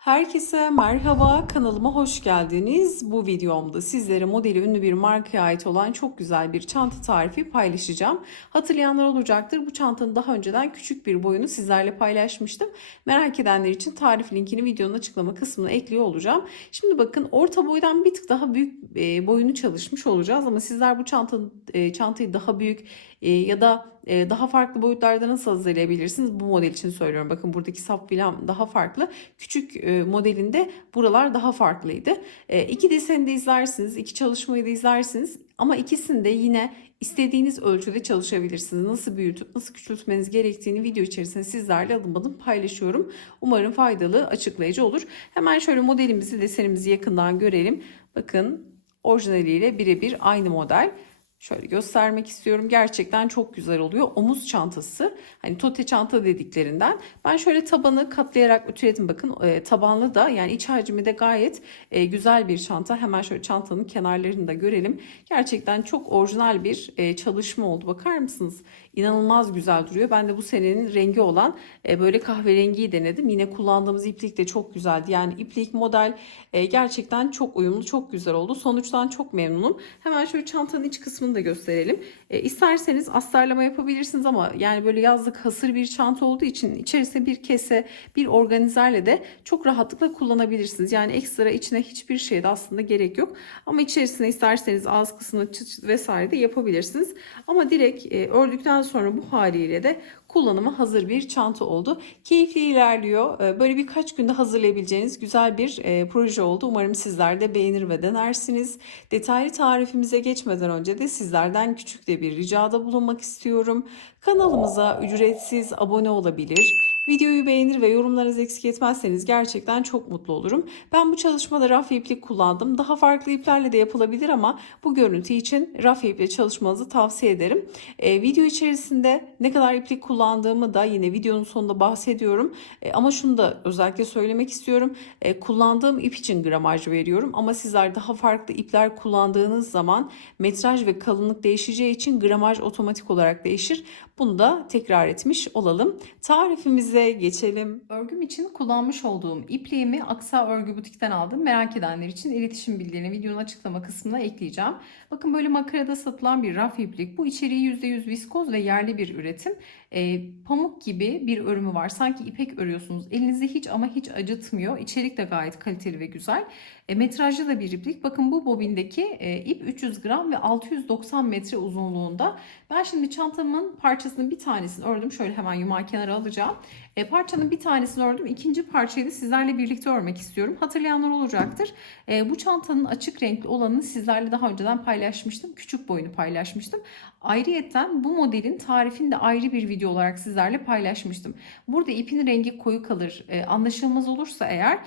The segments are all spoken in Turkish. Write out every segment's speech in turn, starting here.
Herkese merhaba, kanalıma hoş geldiniz. Bu videomda sizlere modeli ünlü bir markaya ait olan çok güzel bir çanta tarifi paylaşacağım. Hatırlayanlar olacaktır. Bu çantanın daha önceden küçük bir boyunu sizlerle paylaşmıştım. Merak edenler için tarif linkini videonun açıklama kısmına ekliyor olacağım. Şimdi bakın, orta boydan bir tık daha büyük boyunu çalışmış olacağız ama sizler bu çantayı daha büyük ya da daha farklı boyutlarda nasıl hazırlayabilirsiniz? Bu model için söylüyorum. Bakın, buradaki sap filan daha farklı. Küçük modelinde buralar daha farklıydı. İki deseni de izlersiniz, iki çalışmayı da izlersiniz ama ikisini de yine istediğiniz ölçüde çalışabilirsiniz. Nasıl büyütüp nasıl küçültmeniz gerektiğini video içerisinde sizlerle adım adım paylaşıyorum. Umarım faydalı, açıklayıcı olur. Hemen şöyle modelimizi, desenimizi yakından görelim. Bakın, orijinaliyle birebir aynı model. Şöyle göstermek istiyorum. Gerçekten çok güzel oluyor. Omuz çantası. Hani tote çanta dediklerinden. Ben şöyle tabanı katlayarak ütüledim. Bakın, tabanlı da, yani iç hacmi de gayet güzel bir çanta. Hemen şöyle çantanın kenarlarını da görelim. Gerçekten çok orijinal bir çalışma oldu. Bakar mısınız? İnanılmaz güzel duruyor. Ben de bu senenin rengi olan böyle kahverengiyi denedim. Yine kullandığımız iplik de çok güzeldi. Yani iplik, model gerçekten çok uyumlu, çok güzel oldu. Sonuçtan çok memnunum. Hemen şöyle çantanın iç kısmını da gösterelim. İsterseniz astarlama yapabilirsiniz ama yani böyle yazlık hasır bir çanta olduğu için içerisine bir kese, bir organizerle de çok rahatlıkla kullanabilirsiniz. Yani ekstra içine hiçbir şey de aslında gerek yok. Ama içerisine isterseniz ağız kısmını çıt çıt vesaire de yapabilirsiniz. Ama direkt ördükten sonra bu haliyle de kullanıma hazır bir çanta oldu. Keyifli ilerliyor. Böyle birkaç günde hazırlayabileceğiniz güzel bir proje oldu. Umarım sizler de beğenir ve denersiniz. Detaylı tarifimize geçmeden önce de sizlerden küçük de bir ricada bulunmak istiyorum. Kanalımıza ücretsiz abone olabilir. Videoyu beğenir ve yorumlarınızı eksik etmezseniz gerçekten çok mutlu olurum. Ben bu çalışmada rafya iplik kullandım. Daha farklı iplerle de yapılabilir ama bu görüntü için rafya iple çalışmanızı tavsiye ederim. Video içerisinde ne kadar iplik kullandığımı da yine videonun sonunda bahsediyorum. Ama şunu da özellikle söylemek istiyorum. Kullandığım ip için gramaj veriyorum ama sizler daha farklı ipler kullandığınız zaman metraj ve kalınlık değişeceği için gramaj otomatik olarak değişir. Bunu da tekrar etmiş olalım. Tarifimize geçelim. Örgüm için kullanmış olduğum ipliğimi Aksa Örgü Butik'ten aldım. Merak edenler için iletişim bilgilerini videonun açıklama kısmına ekleyeceğim. Bakın, böyle makarada satılan bir raf iplik. Bu içeriği %100 viskoz ve yerli bir üretim. Pamuk gibi bir örümü var. Sanki ipek örüyorsunuz. Elinizi hiç ama hiç acıtmıyor. İçerik de gayet kaliteli ve güzel. Metrajlı da bir iplik. Bakın, bu bobindeki ip 300 gram ve 690 metre uzunluğunda. Ben şimdi çantamın parçasının bir tanesini ördüm. Şöyle hemen yumağı kenara alacağım. Parçanın bir tanesini ördüm. İkinci parçayı da sizlerle birlikte örmek istiyorum. Hatırlayanlar olacaktır. Bu çantanın açık renkli olanını sizlerle daha önceden paylaşmıştım. Küçük boyunu paylaşmıştım. Ayrıyetten bu modelin tarifini de ayrı bir video olarak sizlerle paylaşmıştım. Burada ipin rengi koyu kalır, anlaşılmaz olursa eğer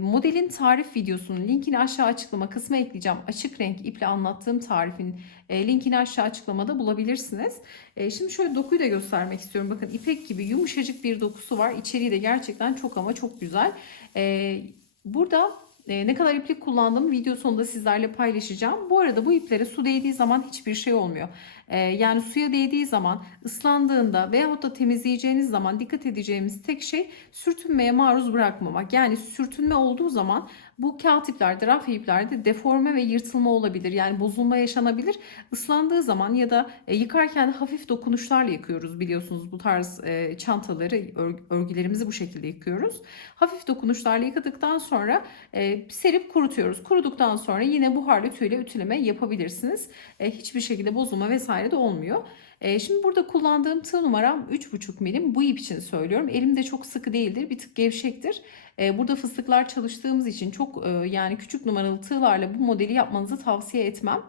modelin tarif videosunun linkini aşağı açıklama kısmına ekleyeceğim. Açık renk iple anlattığım tarifin linkini aşağı açıklamada bulabilirsiniz. Şimdi şöyle dokuyu da göstermek istiyorum. Bakın, ipek gibi yumuşacık bir dokusu var. İçeriği de gerçekten çok ama çok güzel. Burada ne kadar iplik kullandığımı video sonunda sizlerle paylaşacağım. Bu arada bu iplere su değdiği zaman hiçbir şey olmuyor. Yani suya değdiği zaman, ıslandığında veyahut da temizleyeceğiniz zaman dikkat edeceğimiz tek şey sürtünmeye maruz bırakmamak. Yani sürtünme olduğu zaman bu kağıt iplerde, rafya iplerde deforme ve yırtılma olabilir. Yani bozulma yaşanabilir. Islandığı zaman ya da yıkarken hafif dokunuşlarla yıkıyoruz, biliyorsunuz bu tarz çantaları, örgülerimizi bu şekilde yıkıyoruz. Hafif dokunuşlarla yıkadıktan sonra serip kurutuyoruz. Kuruduktan sonra yine buharlı tüyle ütüleme yapabilirsiniz. Hiçbir şekilde bozulma vesaire de olmuyor. Şimdi burada kullandığım tığ numaram 3,5 milim. Bu ip için söylüyorum. Elim de çok sıkı değildir. Bir tık gevşektir. Burada fıstıklar çalıştığımız için çok yani küçük numaralı tığlarla bu modeli yapmanızı tavsiye etmem.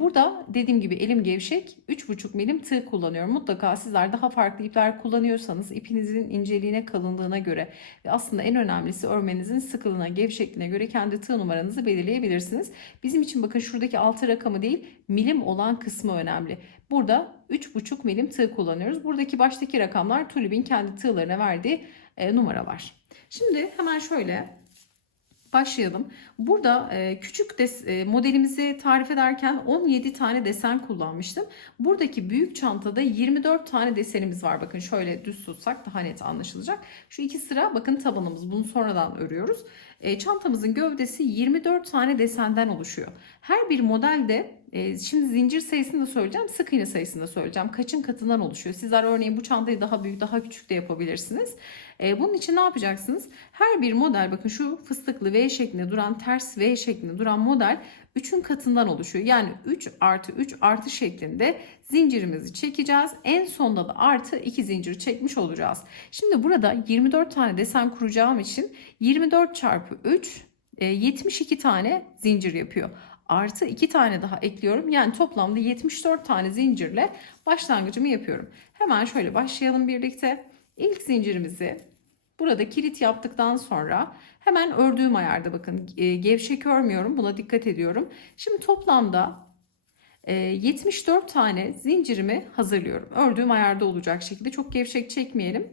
Burada dediğim gibi elim gevşek, 3,5 milim tığ kullanıyorum. Mutlaka sizler daha farklı ipler kullanıyorsanız ipinizin inceliğine, kalınlığına göre ve aslında en önemlisi örmenizin sıkılığına, gevşekliğine göre kendi tığ numaranızı belirleyebilirsiniz. Bizim için bakın, şuradaki 6 rakamı değil, milim olan kısmı önemli. Burada 3,5 milim tığ kullanıyoruz. Buradaki baştaki rakamlar Tulib'in kendi tığlarına verdiği numaralar. Şimdi hemen şöyle Başlayalım. Burada küçük modelimizi tarif ederken 17 tane desen kullanmıştım. Buradaki büyük çantada 24 tane desenimiz var. Bakın şöyle düz tutsak daha net anlaşılacak. Şu iki sıra bakın tabanımız. Bunu sonradan örüyoruz. Çantamızın gövdesi 24 tane desenden oluşuyor. Her bir modelde şimdi zincir sayısını da söyleyeceğim, sık iğne sayısını da söyleyeceğim. Kaçın katından oluşuyor. Sizler örneğin bu çantayı daha büyük, daha küçük de yapabilirsiniz. Bunun için ne yapacaksınız? Her bir model, bakın şu fıstıklı V şeklinde duran, ters V şeklinde duran model 3'ün katından oluşuyor. Yani 3 artı 3 artı şeklinde zincirimizi çekeceğiz. En sonda da artı 2 zincir çekmiş olacağız. Şimdi burada 24 tane desen kuracağım için 24 çarpı 3 72 tane zincir yapıyor. Artı 2 tane daha ekliyorum. Yani toplamda 74 tane zincirle başlangıcımı yapıyorum. Hemen şöyle başlayalım birlikte. İlk zincirimizi burada kilit yaptıktan sonra hemen ördüğüm ayarda, bakın gevşek örmüyorum, buna dikkat ediyorum. Şimdi toplamda 74 tane zincirimi hazırlıyorum. Ördüğüm ayarda olacak şekilde, çok gevşek çekmeyelim.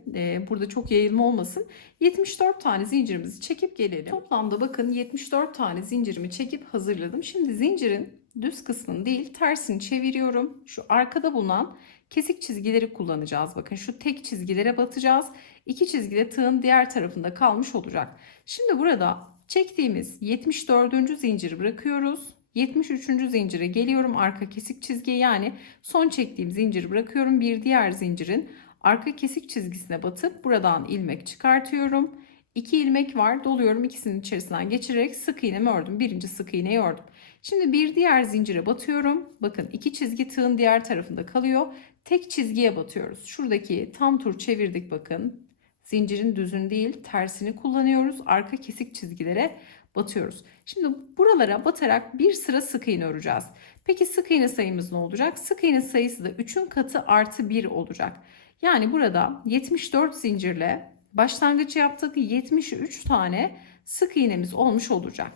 Burada çok yayılma olmasın. 74 tane zincirimizi çekip gelelim. Toplamda bakın 74 tane zincirimi çekip hazırladım. Şimdi zincirin düz kısmını değil tersini çeviriyorum. Şu arkada bulunan kesik çizgileri kullanacağız. Bakın şu tek çizgilere batacağız. İki çizgi de tığın diğer tarafında kalmış olacak. Şimdi burada çektiğimiz 74. zinciri bırakıyoruz. 73. zincire geliyorum, arka kesik çizgiye, yani son çektiğim zinciri bırakıyorum. Bir diğer zincirin arka kesik çizgisine batıp buradan ilmek çıkartıyorum. 2 ilmek var, doluyorum, ikisinin içerisinden geçirerek sık iğnemi ördüm. Birinci sık iğneyi ördüm. Şimdi bir diğer zincire batıyorum. Bakın iki çizgi tığın diğer tarafında kalıyor. Tek çizgiye batıyoruz. Şuradaki tam tur çevirdik, bakın. Zincirin düzünü değil tersini kullanıyoruz. Arka kesik çizgilere batıyoruz. Şimdi buralara batarak bir sıra sık iğne öreceğiz. Peki sık iğne sayımız ne olacak? Sık iğne sayısı da 3'ün katı artı 1 olacak. Yani burada 74 zincirle başlangıç yaptık. 73 tane sık iğnemiz olmuş olacak.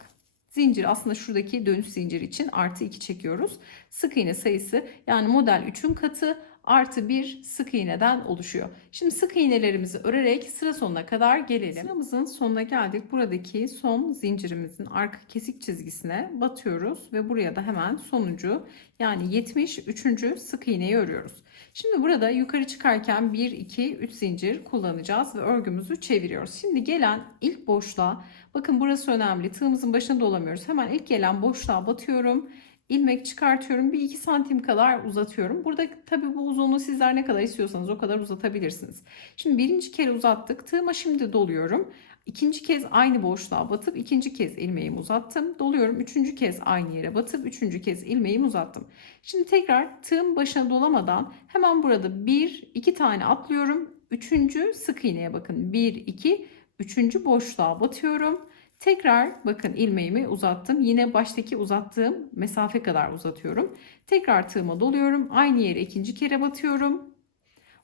Zincir aslında şuradaki dönüş zinciri için artı 2 çekiyoruz. Sık iğne sayısı, yani model 3'ün katı artı bir sık iğneden oluşuyor. Şimdi sık iğnelerimizi örerek sıra sonuna kadar gelelim. Sıramızın sonuna geldik. Buradaki son zincirimizin arka kesik çizgisine batıyoruz ve buraya da hemen sonuncu, yani 73. sık iğneyi örüyoruz. Şimdi burada yukarı çıkarken 1, 2, 3 zincir kullanacağız ve örgümüzü çeviriyoruz. Şimdi gelen ilk boşluğa, bakın burası önemli. Tığımızın başına dolamıyoruz. Hemen ilk gelen boşluğa batıyorum. İlmek çıkartıyorum. Bir 2 santim kadar uzatıyorum. Burada tabii bu uzunluğu sizler ne kadar istiyorsanız o kadar uzatabilirsiniz. Şimdi birinci kere uzattık. Tığıma şimdi doluyorum. İkinci kez aynı boşluğa batıp ikinci kez ilmeğimi uzattım. Doluyorum. Üçüncü kez aynı yere batıp üçüncü kez ilmeğimi uzattım. Şimdi tekrar tığım başına dolamadan hemen burada bir iki tane atlıyorum. Üçüncü sık iğneye bakın. Bir iki, üçüncü boşluğa batıyorum. Tekrar bakın ilmeğimi uzattım. Yine baştaki uzattığım mesafe kadar uzatıyorum. Tekrar tığıma doluyorum. Aynı yere ikinci kere batıyorum.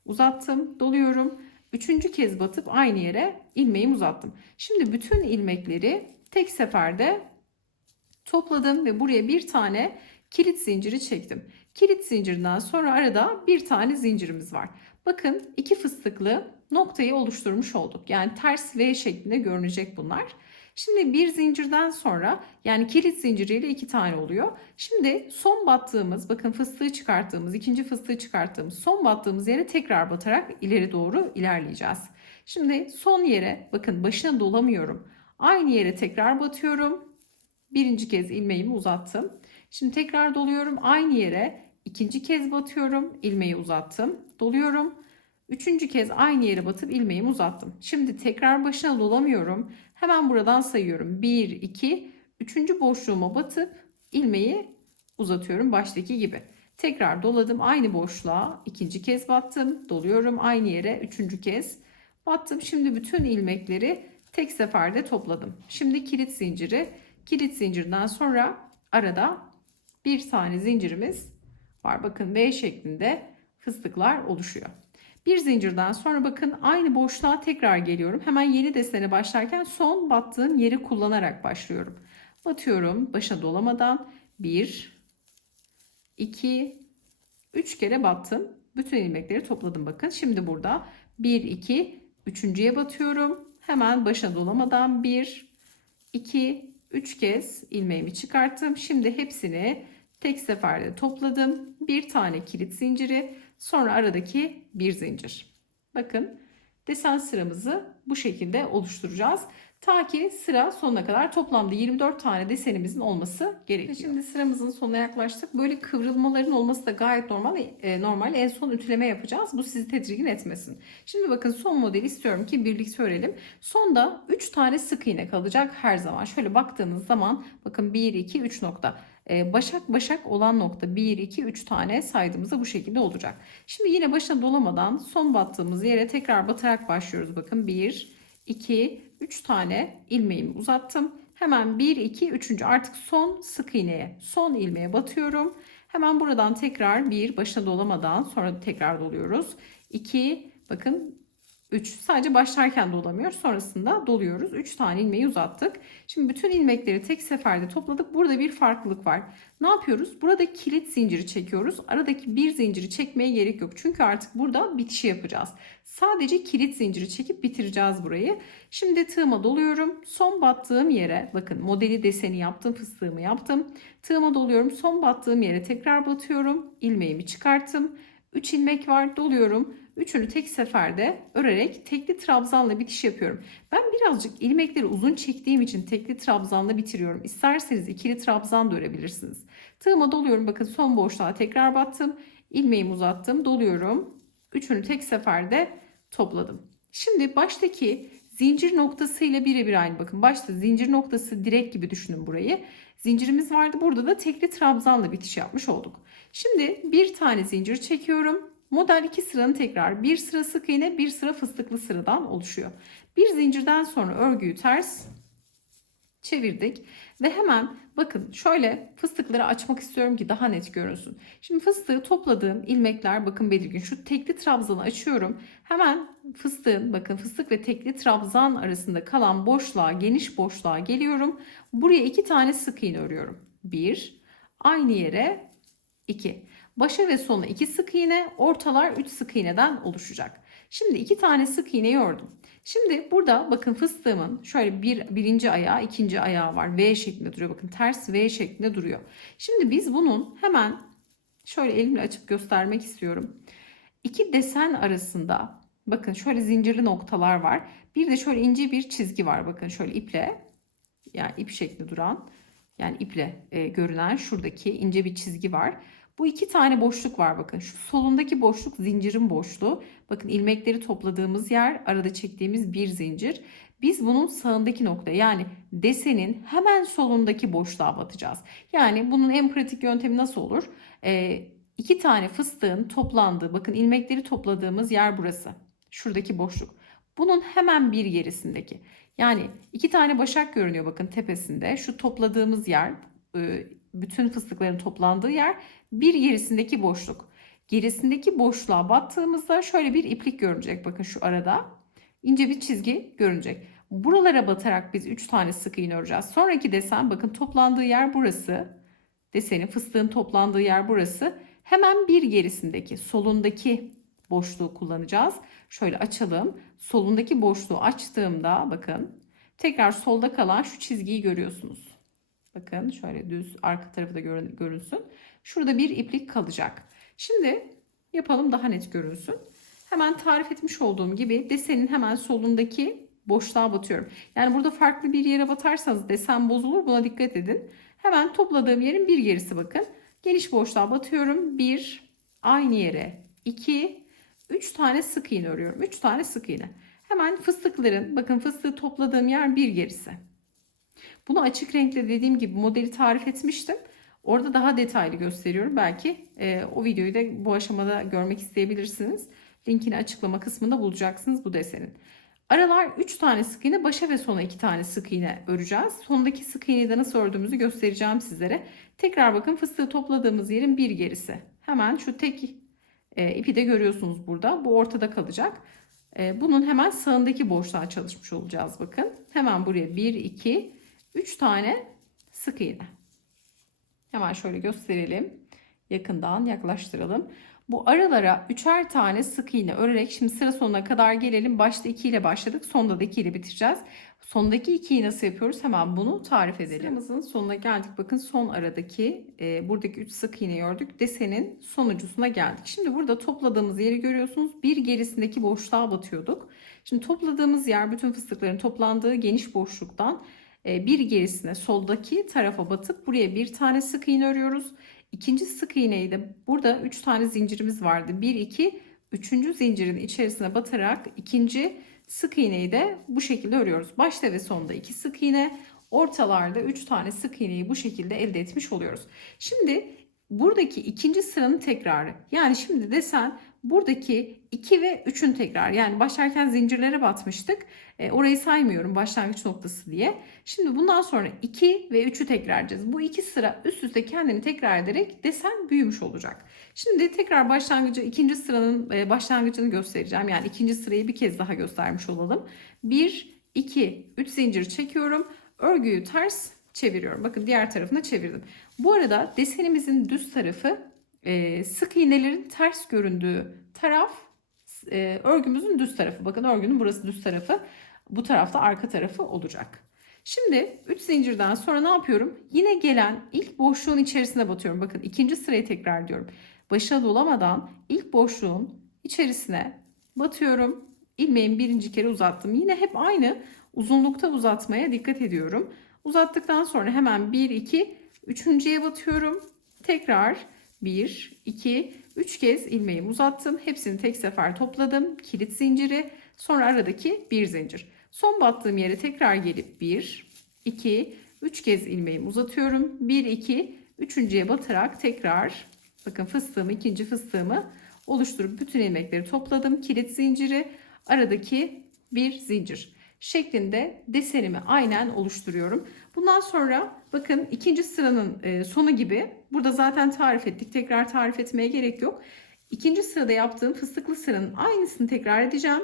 Uzattım, doluyorum. Üçüncü kez batıp aynı yere ilmeğimi uzattım. Şimdi bütün ilmekleri tek seferde topladım ve buraya bir tane kilit zinciri çektim. Kilit zincirinden sonra arada bir tane zincirimiz var. Bakın iki fıstıklı noktayı oluşturmuş olduk. Yani ters V şeklinde görünecek bunlar. Şimdi bir zincirden sonra, yani kilit zinciriyle iki tane oluyor. Şimdi son battığımız, bakın fıstığı çıkarttığımız, ikinci fıstığı çıkarttığımız son battığımız yere tekrar batarak ileri doğru ilerleyeceğiz. Şimdi son yere, bakın başına dolamıyorum. Aynı yere tekrar batıyorum. Birinci kez ilmeğimi uzattım. Şimdi tekrar doluyorum. Aynı yere ikinci kez batıyorum. İlmeği uzattım. Doluyorum. Üçüncü kez aynı yere batıp ilmeğimi uzattım. Şimdi tekrar başına dolamıyorum. Hemen buradan sayıyorum. 1, 2, üçüncü boşluğuma batıp ilmeği uzatıyorum baştaki gibi. Tekrar doladım. Aynı boşluğa ikinci kez battım. Doluyorum. Aynı yere üçüncü kez battım. Şimdi bütün ilmekleri tek seferde topladım. Şimdi kilit zinciri. Kilit zincirinden sonra arada bir tane zincirimiz var. Bakın V şeklinde fıstıklar oluşuyor. Bir zincirden sonra bakın aynı boşluğa tekrar geliyorum. Hemen yeni desene başlarken son battığım yeri kullanarak başlıyorum. Batıyorum başa dolamadan 1, 2, 3 kere battım. Bütün ilmekleri topladım bakın. Şimdi burada 1, 2, üçüncüye batıyorum. Hemen başa dolamadan 1, 2, 3 kez ilmeğimi çıkarttım. Şimdi hepsini tek seferde topladım. Bir tane kilit zinciri, sonra aradaki bir zincir. Bakın, desen sıramızı bu şekilde oluşturacağız. Ta ki sıra sonuna kadar toplamda 24 tane desenimizin olması gerekiyor. Şimdi sıramızın sonuna yaklaştık. Böyle kıvrılmaların olması da gayet normal. Normal. En son ütüleme yapacağız. Bu sizi tedirgin etmesin. Şimdi bakın, son modeli istiyorum ki birlikte örelim. Sonda 3 tane sık iğne kalacak her zaman. Şöyle baktığınız zaman bakın 1, 2, 3 nokta. Başak başak olan nokta 1, 2, 3 tane saydığımızda bu şekilde olacak. Şimdi yine başına dolamadan son battığımız yere tekrar batarak başlıyoruz. Bakın 1, 2, 3 tane ilmeğimi uzattım. Hemen 1, 2, 3. artık son sık iğneye, son ilmeğe batıyorum. Hemen buradan tekrar bir, başına dolamadan sonra tekrar doluyoruz. 2, bakın 3. Sadece başlarken dolamıyor. Sonrasında doluyoruz. 3 tane ilmeği uzattık. Şimdi bütün ilmekleri tek seferde topladık. Burada bir farklılık var. Ne yapıyoruz? Burada kilit zinciri çekiyoruz. Aradaki bir zinciri çekmeye gerek yok. Çünkü artık burada bitişi yapacağız. Sadece kilit zinciri çekip bitireceğiz burayı. Şimdi tığıma doluyorum. Son battığım yere, bakın modeli deseni yaptım. Fıstığımı yaptım. Tığıma doluyorum. Son battığım yere tekrar batıyorum. İlmeğimi çıkarttım. 3 ilmek var. Doluyorum. Üçünü tek seferde örerek tekli trabzanla bitiş yapıyorum. Ben birazcık ilmekleri uzun çektiğim için tekli trabzanla bitiriyorum. İsterseniz ikili trabzan da örebilirsiniz. Tığıma doluyorum. Bakın, son boşluğa tekrar battım. İlmeğimi uzattım. Doluyorum. Üçünü tek seferde topladım. Şimdi baştaki zincir noktasıyla birebir aynı. Bakın, başta zincir noktası direk gibi düşünün burayı. Zincirimiz vardı. Burada da tekli trabzanla bitiş yapmış olduk. Şimdi bir tane zincir çekiyorum. Model 2 sıranın tekrar bir sıra sık iğne, bir sıra fıstıklı sıradan oluşuyor. Bir zincirden sonra örgüyü ters çevirdik ve hemen bakın, şöyle fıstıkları açmak istiyorum ki daha net görünsün. Şimdi fıstığı topladığım ilmekler bakın belirgin. Şu tekli trabzanı açıyorum. Hemen fıstığın, bakın, fıstık ve tekli trabzan arasında kalan boşluğa, geniş boşluğa geliyorum. Buraya 2 tane sık iğne örüyorum. 1, aynı yere 2. Başa ve sona 2 sık iğne, ortalar 3 sık iğneden oluşacak. Şimdi 2 tane sık iğne ördüm. Şimdi burada bakın, fıstığımın şöyle birinci ayağı, ikinci ayağı var. V şeklinde duruyor. Bakın, ters V şeklinde duruyor. Şimdi biz bunun hemen şöyle elimle açıp göstermek istiyorum. İki desen arasında bakın şöyle zincirli noktalar var. Bir de şöyle ince bir çizgi var. Bakın, şöyle iple, yani ip şeklinde duran, yani iple görünen şuradaki ince bir çizgi var. Bu 2 tane boşluk var bakın. Şu solundaki boşluk zincirin boşluğu. Bakın, ilmekleri topladığımız yer, arada çektiğimiz bir zincir. Biz bunun sağındaki nokta, yani desenin hemen solundaki boşluğa batacağız. Yani bunun en pratik yöntemi nasıl olur? 2 tane fıstığın toplandığı, bakın ilmekleri topladığımız yer burası. Şuradaki boşluk. Bunun hemen bir gerisindeki. Yani 2 tane başak görünüyor bakın tepesinde. Şu topladığımız yer, bütün fıstıkların toplandığı yer, bir gerisindeki boşluk. Gerisindeki boşluğa battığımızda şöyle bir iplik görünecek. Bakın, şu arada ince bir çizgi görünecek. Buralara batarak biz 3 tane sık iğne öreceğiz. Sonraki desen, bakın, toplandığı yer burası. Desenin, fıstığın toplandığı yer burası. Hemen bir gerisindeki, solundaki boşluğu kullanacağız. Şöyle açalım. Solundaki boşluğu açtığımda bakın, tekrar solda kalan şu çizgiyi görüyorsunuz. Bakın, şöyle düz arka tarafı da görünsün. Şurada bir iplik kalacak. Şimdi yapalım, daha net görünsün. Hemen tarif etmiş olduğum gibi desenin hemen solundaki boşluğa batıyorum. Yani burada farklı bir yere batarsanız desen bozulur. Buna dikkat edin. Hemen topladığım yerin bir gerisi bakın. Geniş boşluğa batıyorum. 1, aynı yere 2, 3 tane sık iğne örüyorum. 3 tane sık iğne. Hemen fıstıkların, bakın, fıstığı topladığım yer bir gerisi. Bunu açık renkle dediğim gibi modeli tarif etmiştim. Orada daha detaylı gösteriyorum. Belki o videoyu da bu aşamada görmek isteyebilirsiniz. Linkini açıklama kısmında bulacaksınız bu desenin. Aralar 3 tane sık iğne, başa ve sona 2 tane sık iğne öreceğiz. Sondaki sık iğneyi de nasıl ördüğümüzü göstereceğim sizlere. Tekrar bakın, fıstığı topladığımız yerin bir gerisi. Hemen şu tek ipi de görüyorsunuz burada. Bu ortada kalacak. Bunun hemen sağındaki boşluğa çalışmış olacağız bakın. Hemen buraya 1, 2, 3 tane sık iğne. Hemen şöyle gösterelim. Yakından yaklaştıralım. Bu aralara üçer tane sık iğne örerek şimdi sıra sonuna kadar gelelim. Başta 2 ile başladık. Sonda da 2 ile bitireceğiz. Sondaki 2'yi nasıl yapıyoruz? Hemen bunu tarif edelim. Sıramızın sonuna geldik. Bakın son aradaki buradaki 3 sık iğne ördük. Desenin sonuncusuna geldik. Şimdi burada topladığımız yeri görüyorsunuz. Bir gerisindeki boşluğa batıyorduk. Şimdi topladığımız yer bütün fıstıkların toplandığı geniş boşluktan bir gerisine soldaki tarafa batıp buraya bir tane sık iğne örüyoruz. İkinci sık iğneyi de burada 3 tane zincirimiz vardı. 1, 2, 3. zincirin içerisine batarak ikinci sık iğneyi de bu şekilde örüyoruz. Başta ve sonda 2 sık iğne, ortalarda 3 tane sık iğneyi bu şekilde elde etmiş oluyoruz. Şimdi buradaki ikinci sıranın tekrarı. Yani şimdi desen buradaki 2 ve 3'ün tekrarı. Yani başlarken zincirlere batmıştık. Orayı saymıyorum başlangıç noktası diye. Şimdi bundan sonra 2 ve 3'ü tekrar edeceğiz. Bu iki sıra üst üste kendini tekrar ederek desen büyümüş olacak. Şimdi tekrar başlangıcı, ikinci sıranın başlangıcını göstereceğim. Yani ikinci sırayı bir kez daha göstermiş olalım. 1, 2, 3 zincir çekiyorum. Örgüyü ters çeviriyorum. Bakın diğer tarafına çevirdim. Bu arada desenimizin düz tarafı sık iğnelerin ters göründüğü taraf örgümüzün düz tarafı. Bakın örgünün burası düz tarafı. Bu tarafta arka tarafı olacak. Şimdi 3 zincirden sonra ne yapıyorum? Yine gelen ilk boşluğun içerisine batıyorum. Bakın ikinci sırayı tekrar diyorum. Başa dolamadan ilk boşluğun içerisine batıyorum. İlmeğimi birinci kere uzattım. Yine hep aynı uzunlukta uzatmaya dikkat ediyorum. Uzattıktan sonra hemen 1, 2, üçüncüye batıyorum. Tekrar 1, 2, 3 kez ilmeğimi uzattım. Hepsini tek sefer topladım. Kilit zinciri, sonra aradaki bir zincir. Son battığım yere tekrar gelip 1, 2, 3 kez ilmeğimi uzatıyorum. 1, 2, üçüncüye batarak tekrar bakın fıstığımı, ikinci fıstığımı oluşturup bütün ilmekleri topladım. Kilit zinciri, aradaki bir zincir şeklinde desenimi aynen oluşturuyorum. Bundan sonra bakın ikinci sıranın sonu gibi burada zaten tarif ettik. Tekrar tarif etmeye gerek yok. İkinci sırada yaptığım fıstıklı sıranın aynısını tekrar edeceğim.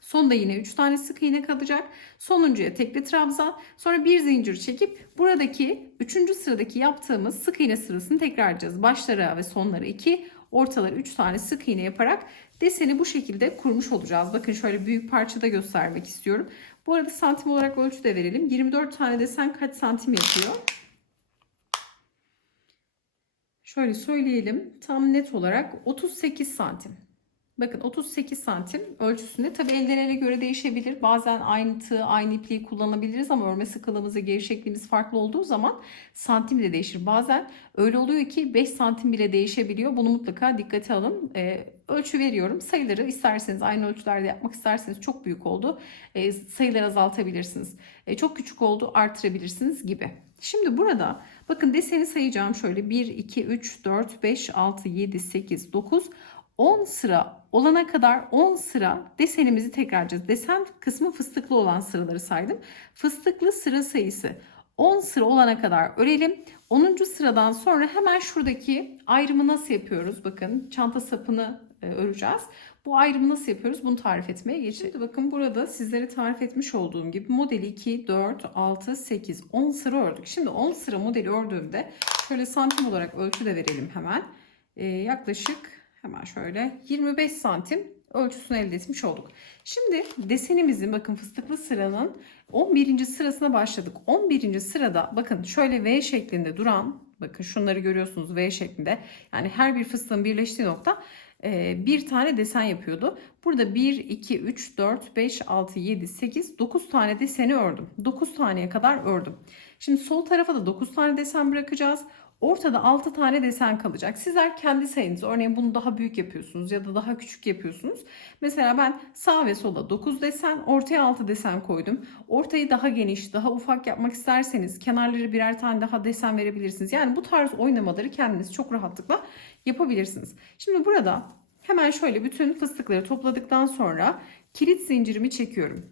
Sonda yine 3 tane sık iğne kalacak. Sonuncuya tekli trabzan. Sonra bir zincir çekip buradaki 3. sıradaki yaptığımız sık iğne sırasını tekrar edeceğiz. Başlara ve sonları 2, ortaları 3 tane sık iğne yaparak deseni bu şekilde kurmuş olacağız. Bakın şöyle büyük parçada göstermek istiyorum. Bu arada santim olarak ölçü de verelim. 24 tane desen kaç santim yapıyor? Şöyle söyleyelim. Tam net olarak 38 santim. Bakın 38 santim ölçüsünde. Tabi elden ele göre değişebilir. Bazen aynı tığ, aynı ipliği kullanabiliriz ama örme sıkılığımız ve geri şeklimiz farklı olduğu zaman santim de değişir. Bazen öyle oluyor ki 5 santim bile değişebiliyor. Bunu mutlaka dikkate alın. Ölçü veriyorum. Sayıları isterseniz aynı ölçülerde yapmak isterseniz çok büyük oldu. Sayıları azaltabilirsiniz. Çok küçük oldu artırabilirsiniz gibi. Şimdi burada bakın deseni sayacağım şöyle 1, 2, 3, 4, 5, 6, 7, 8, 9, 10 sıra olana kadar 10 sıra desenimizi tekrar edeceğiz. Desen kısmı fıstıklı olan sıraları saydım. Fıstıklı sıra sayısı 10 sıra olana kadar örelim. 10. sıradan sonra hemen şuradaki ayrımı nasıl yapıyoruz? Bakın çanta sapını öreceğiz. Bu ayrımı nasıl yapıyoruz? Bunu tarif etmeye geçelim. Şimdi bakın burada sizlere tarif etmiş olduğum gibi modeli 2, 4, 6, 8, 10 sıra ördük. Şimdi 10 sıra modeli ördüğümde şöyle santim olarak ölçü de verelim hemen. Yaklaşık hemen şöyle 25 santim ölçüsünü elde etmiş olduk. Şimdi desenimizin bakın fıstıklı sıranın 11. sırasına başladık. 11. sırada bakın şöyle V şeklinde duran, bakın şunları görüyorsunuz V şeklinde. Yani her bir fıstığın birleştiği nokta bir tane desen yapıyordu. Burada 1, 2, 3, 4, 5, 6, 7, 8, 9 tane deseni ördüm. 9 taneye kadar ördüm. Şimdi sol tarafa da 9 tane desen bırakacağız. Ortada 6 tane desen kalacak. Sizler kendi sayınız, örneğin bunu daha büyük yapıyorsunuz ya da daha küçük yapıyorsunuz. Mesela ben sağ ve sola 9 desen, ortaya 6 desen koydum. Ortayı daha geniş, daha ufak yapmak isterseniz kenarları birer tane daha desen verebilirsiniz. Yani bu tarz oynamaları kendiniz çok rahatlıkla yapabilirsiniz. Şimdi burada hemen şöyle bütün fıstıkları topladıktan sonra kilit zincirimi çekiyorum.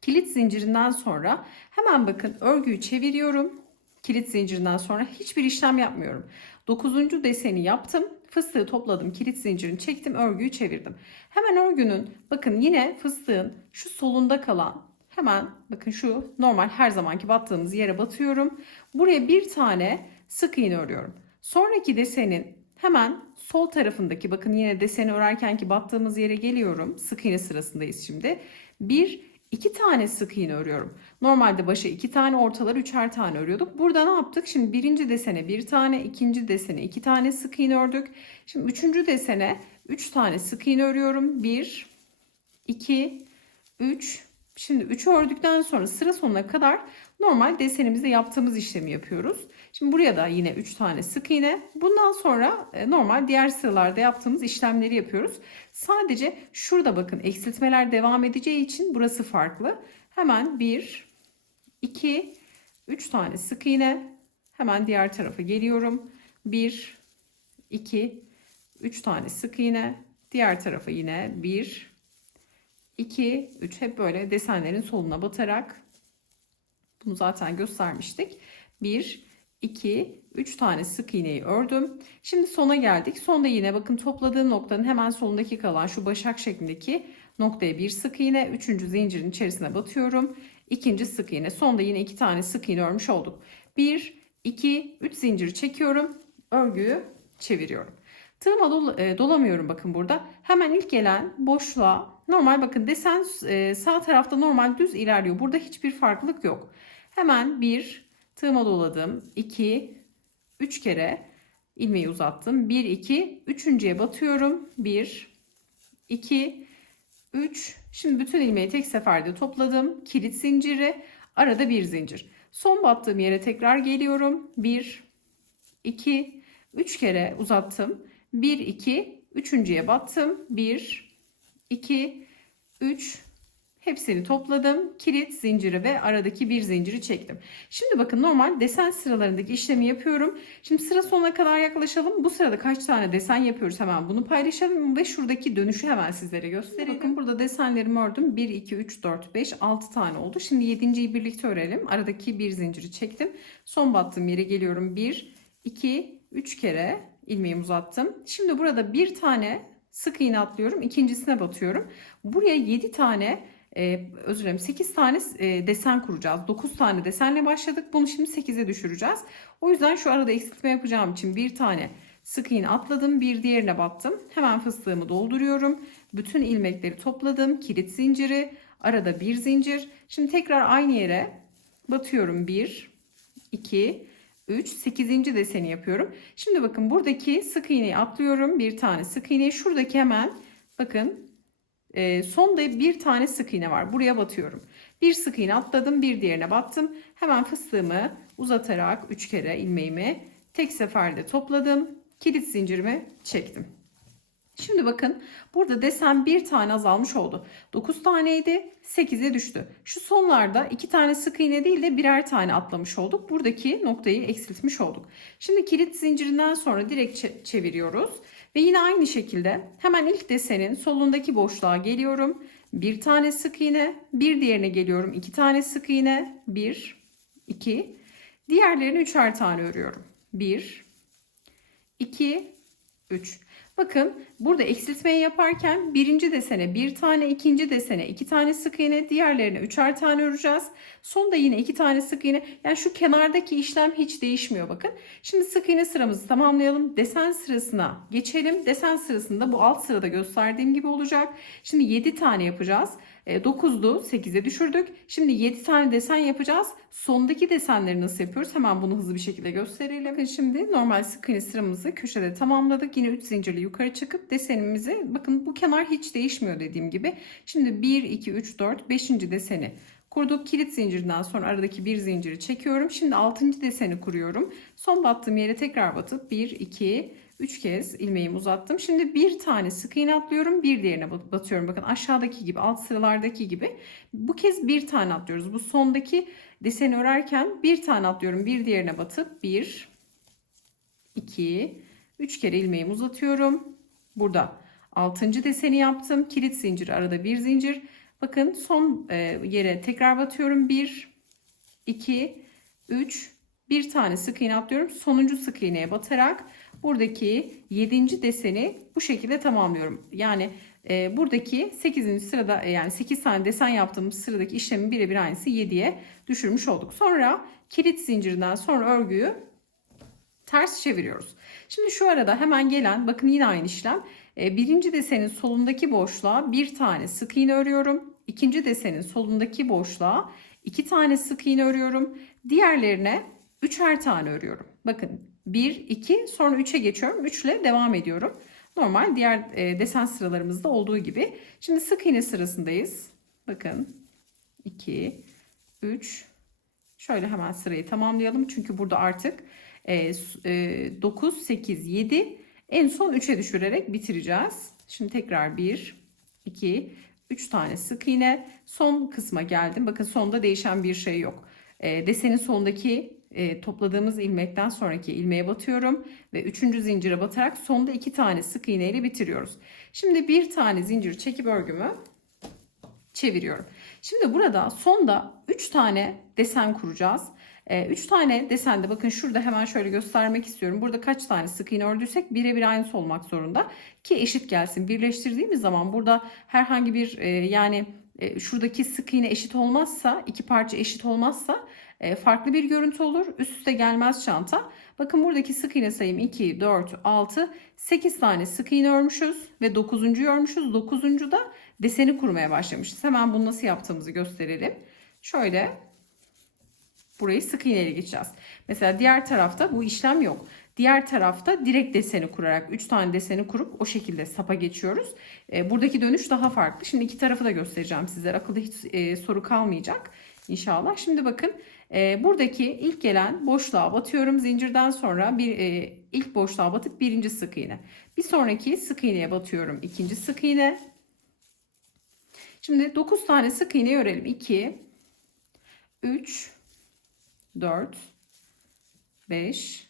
Kilit zincirinden sonra hemen bakın örgüyü çeviriyorum. Kilit zincirinden sonra hiçbir işlem yapmıyorum. 9. deseni yaptım. Fıstığı topladım. Kilit zincirini çektim. Örgüyü çevirdim. Hemen örgünün bakın yine fıstığın şu solunda kalan hemen bakın şu normal her zamanki battığımız yere batıyorum. Buraya bir tane sık iğne örüyorum. Sonraki desenin hemen sol tarafındaki, bakın yine deseni örerkenki battığımız yere geliyorum. Sık iğne sırasındayız şimdi. 2 tane sık iğne örüyorum. Normalde başa 2 tane, ortaları 3'er tane örüyorduk. Burada ne yaptık? Şimdi birinci desene 1 tane, ikinci desene 2 tane sık iğne ördük. Şimdi üçüncü desene 3 tane sık iğne örüyorum. 1, 2, 3. Şimdi 3 ördükten sonra sıra sonuna kadar normal desenimizde yaptığımız işlemi yapıyoruz. Şimdi buraya da yine 3 tane sık iğne. Bundan sonra normal diğer sıralarda yaptığımız işlemleri yapıyoruz. Sadece şurada bakın eksiltmeler devam edeceği için burası farklı. Hemen 1, 2, 3 tane sık iğne. Hemen diğer tarafa geliyorum. 1, 2, 3 tane sık iğne. Diğer tarafa yine 1, 2, 3, hep böyle desenlerin soluna batarak, bunu zaten göstermiştik. 1, 2, 3 tane sık iğneyi ördüm. Şimdi sona geldik. Sonda yine bakın topladığım noktanın hemen solundaki kalan şu başak şeklindeki noktaya bir sık iğne, 3. zincirin içerisine batıyorum. 2. sık iğne. Sonda yine 2 tane sık iğne örmüş olduk. 1, 2, 3 zincir çekiyorum. Örgüyü çeviriyorum. Tığıma dolamıyorum bakın burada. Hemen ilk gelen boşluğa, normal bakın desen sağ tarafta normal düz ilerliyor. Burada hiçbir farklılık yok. Hemen tığıma doladım. 2, 3 kere ilmeği uzattım. 1, 2, üçüncüye batıyorum. 1, 2, 3. Şimdi bütün ilmeği tek seferde topladım. Kilit zinciri, arada bir zincir. Son battığım yere tekrar geliyorum. 1, 2, 3 kere uzattım. 1, 2, üçüncüye battım. 1, 2, 3. Hepsini topladım. Kilit zinciri ve aradaki bir zinciri çektim. Şimdi bakın normal desen sıralarındaki işlemi yapıyorum. Şimdi sıra sonuna kadar yaklaşalım. Bu sırada kaç tane desen yapıyoruz, hemen bunu paylaşalım ve şuradaki dönüşü hemen sizlere göstereyim. Bakın burada desenlerimi ördüm. 1, 2, 3, 4, 5, 6 tane oldu. Şimdi 7.'yi birlikte örelim. Aradaki bir zinciri çektim. Son battığım yere geliyorum. 1, 2, 3 kere ilmeğimi uzattım. Şimdi burada bir tane sık iğne atlıyorum. İkincisine batıyorum. Buraya 7 tane özür dilerim 8 tane desen kuracağız. 9 tane desenle başladık. Bunu şimdi 8'e düşüreceğiz. O yüzden şu arada eksiltme yapacağım için bir tane sık iğne atladım. Bir diğerine battım. Hemen fıstığımı dolduruyorum. Bütün ilmekleri topladım. Kilit zinciri, arada bir zincir. Şimdi tekrar aynı yere batıyorum. 1, 2, 3, 8. deseni yapıyorum. Şimdi bakın buradaki sık iğneyi atlıyorum. Bir tane sık iğneyi şuradaki hemen bakın sonda bir tane sık iğne var. Buraya batıyorum. Bir sık iğne atladım. Bir diğerine battım. Hemen fıstığımı uzatarak 3 kere ilmeğimi tek seferde topladım. Kilit zincirimi çektim. Şimdi bakın burada desen bir tane azalmış oldu. 9 taneydi, 8'e düştü. Şu sonlarda 2 tane sık iğne değil de birer tane atlamış olduk. Buradaki noktayı eksiltmiş olduk. Şimdi kilit zincirinden sonra direkt çeviriyoruz. Ve yine aynı şekilde hemen ilk desenin solundaki boşluğa geliyorum. Bir tane sık iğne, bir diğerine geliyorum. 2 tane sık iğne, 1, 2. Diğerlerini 3'er tane örüyorum. 1, 2, 3. Bakın burada eksiltmeyi yaparken birinci desene bir tane, ikinci desene 2 tane sık iğne, diğerlerine 3'er tane öreceğiz. Sonda yine 2 tane sık iğne. Yani şu kenardaki işlem hiç değişmiyor bakın. Şimdi sık iğne sıramızı tamamlayalım. Desen sırasına geçelim. Desen sırasında bu alt sırada gösterdiğim gibi olacak. Şimdi 7 tane yapacağız. 9'du, 8'e düşürdük. Şimdi 7 tane desen yapacağız. Sondaki desenleri nasıl yapıyoruz? Hemen bunu hızlı bir şekilde gösterelim. Şimdi normal sık iğne sıramızı köşede tamamladık. Yine 3 zincirle yukarı çıkıp desenimizi, bakın bu kenar hiç değişmiyor dediğim gibi. Şimdi 1, 2, 3, 4, 5. deseni kurduk. Kilit zincirinden sonra aradaki bir zinciri çekiyorum. Şimdi 6. deseni kuruyorum. Son battığım yere tekrar batıp 1, 2, 3 kez ilmeğimi uzattım. Şimdi bir tane sık iğne atlıyorum. Bir diğerine batıyorum. Bakın aşağıdaki gibi, alt sıralardaki gibi. Bu kez bir tane atlıyoruz. Bu sondaki deseni örerken bir tane atlıyorum. Bir diğerine batıp 1, 2, 3 kere ilmeğimi uzatıyorum. Burada 6. deseni yaptım. Kilit zincir, arada bir zincir. Bakın son yere tekrar batıyorum. 1, 2, 3, bir tane sık iğne atlıyorum. Sonuncu sık iğneye batarak buradaki 7. deseni bu şekilde tamamlıyorum. Yani buradaki 8. sırada, yani 8 tane desen yaptığımız sıradaki işlemin birebir aynısı 7'ye düşürmüş olduk. Sonra kilit zincirinden sonra örgüyü ters çeviriyoruz. Şimdi şu arada hemen gelen, bakın yine aynı işlem. Birinci desenin solundaki boşluğa bir tane sık iğne örüyorum. İkinci desenin solundaki boşluğa 2 tane sık iğne örüyorum. Diğerlerine 3'er tane örüyorum. Bakın 1, 2, sonra 3'e geçiyorum. 3 ile devam ediyorum. Normal diğer desen sıralarımızda olduğu gibi. Şimdi sık iğne sırasındayız. Bakın 2, 3. Şöyle hemen sırayı tamamlayalım. Çünkü burada artık 9, 8, 7, en son 3'e düşürerek bitireceğiz. Şimdi tekrar 1, 2, 3 tane sık iğne. Son kısma geldim. Bakın sonda değişen bir şey yok. Desenin sonundaki topladığımız ilmekten sonraki ilmeğe batıyorum ve 3. zincire batarak sonda 2 tane sık iğne ile bitiriyoruz. Şimdi bir tane zincir çekip örgümü çeviriyorum. Şimdi burada sonda 3 tane desen kuracağız. 3 tane desende, bakın şurada hemen şöyle göstermek istiyorum. Burada kaç tane sık iğne ördüysek birebir aynısı olmak zorunda ki eşit gelsin. Birleştirdiğimiz zaman burada herhangi bir şuradaki sık iğne eşit olmazsa, iki parça eşit olmazsa farklı bir görüntü olur. Üst üste gelmez çanta. Bakın buradaki sık iğne sayım 2, 4, 6, 8 tane sık iğne örmüşüz ve 9'uncuyu örmüşüz. 9'uncu da deseni kurmaya başlamışız. Hemen bunu nasıl yaptığımızı gösterelim. Şöyle burayı sık iğne ile geçeceğiz. Mesela diğer tarafta bu işlem yok. Diğer tarafta direkt deseni kurarak 3 tane deseni kurup o şekilde sapa geçiyoruz. Buradaki dönüş daha farklı. Şimdi iki tarafı da göstereceğim sizlere. Akılda hiç soru kalmayacak inşallah. Şimdi bakın buradaki ilk gelen boşluğa batıyorum. Zincirden sonra ilk boşluğa batıp birinci sık iğne. Bir sonraki sık iğneye batıyorum. İkinci sık iğne. Şimdi 9 tane sık iğne örelim. 2, 3, 4, 5,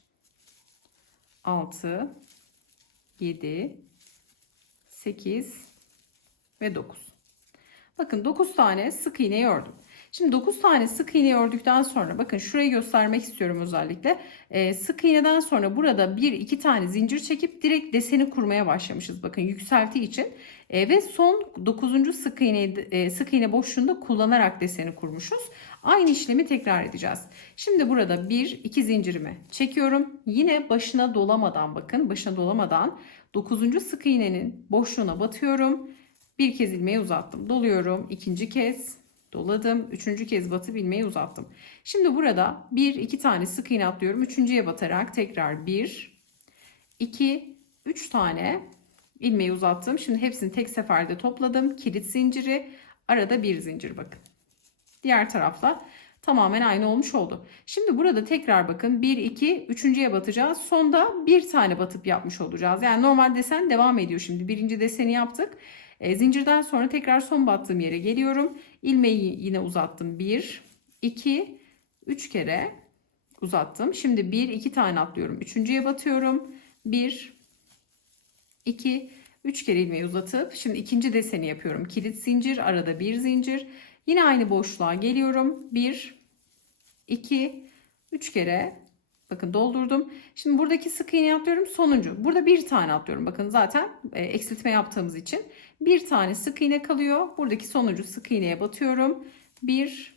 6, 7, 8 ve 9. Bakın 9 tane sık iğneyi ördüm. Şimdi 9 tane sık iğneyi ördükten sonra bakın şurayı göstermek istiyorum özellikle. Sık iğneden sonra burada 1-2 tane zincir çekip direkt deseni kurmaya başlamışız. Bakın yükselti için. Ve son 9. sık iğne boşluğunda kullanarak deseni kurmuşuz. Aynı işlemi tekrar edeceğiz. Şimdi burada 1-2 zincirimi çekiyorum. Yine başına dolamadan, bakın başına dolamadan 9. sık iğnenin boşluğuna batıyorum. Bir kez ilmeği uzattım. Doluyorum. İkinci kez doladım. Üçüncü kez batıp ilmeği uzattım. Şimdi burada 1-2 tane sık iğne atlıyorum. Üçüncüye batarak tekrar 1, 2, 3 tane ilmeği uzattım. Şimdi hepsini tek seferde topladım. Kilit zinciri, arada bir zincir bakın. Diğer tarafla tamamen aynı olmuş oldu. Şimdi burada tekrar bakın 1, 2, üçüncüye batacağız. Sonda bir tane batıp yapmış olacağız. Yani normal desen devam ediyor şimdi. Birinci deseni yaptık. Zincirden sonra tekrar son battığım yere geliyorum. İlmeği yine uzattım. 1, 2, 3 kere uzattım. Şimdi 1, 2 tane atlıyorum. Üçüncüye batıyorum. 1, 2, 3 kere ilmeği uzatıp şimdi ikinci deseni yapıyorum. Kilit zincir, arada bir zincir. Yine aynı boşluğa geliyorum. 1, 2, 3 kere bakın doldurdum. Şimdi buradaki sık iğne atlıyorum. Sonuncu. Burada bir tane atlıyorum. Bakın zaten eksiltme yaptığımız için bir tane sık iğne kalıyor. Buradaki sonuncu sık iğneye batıyorum. 1,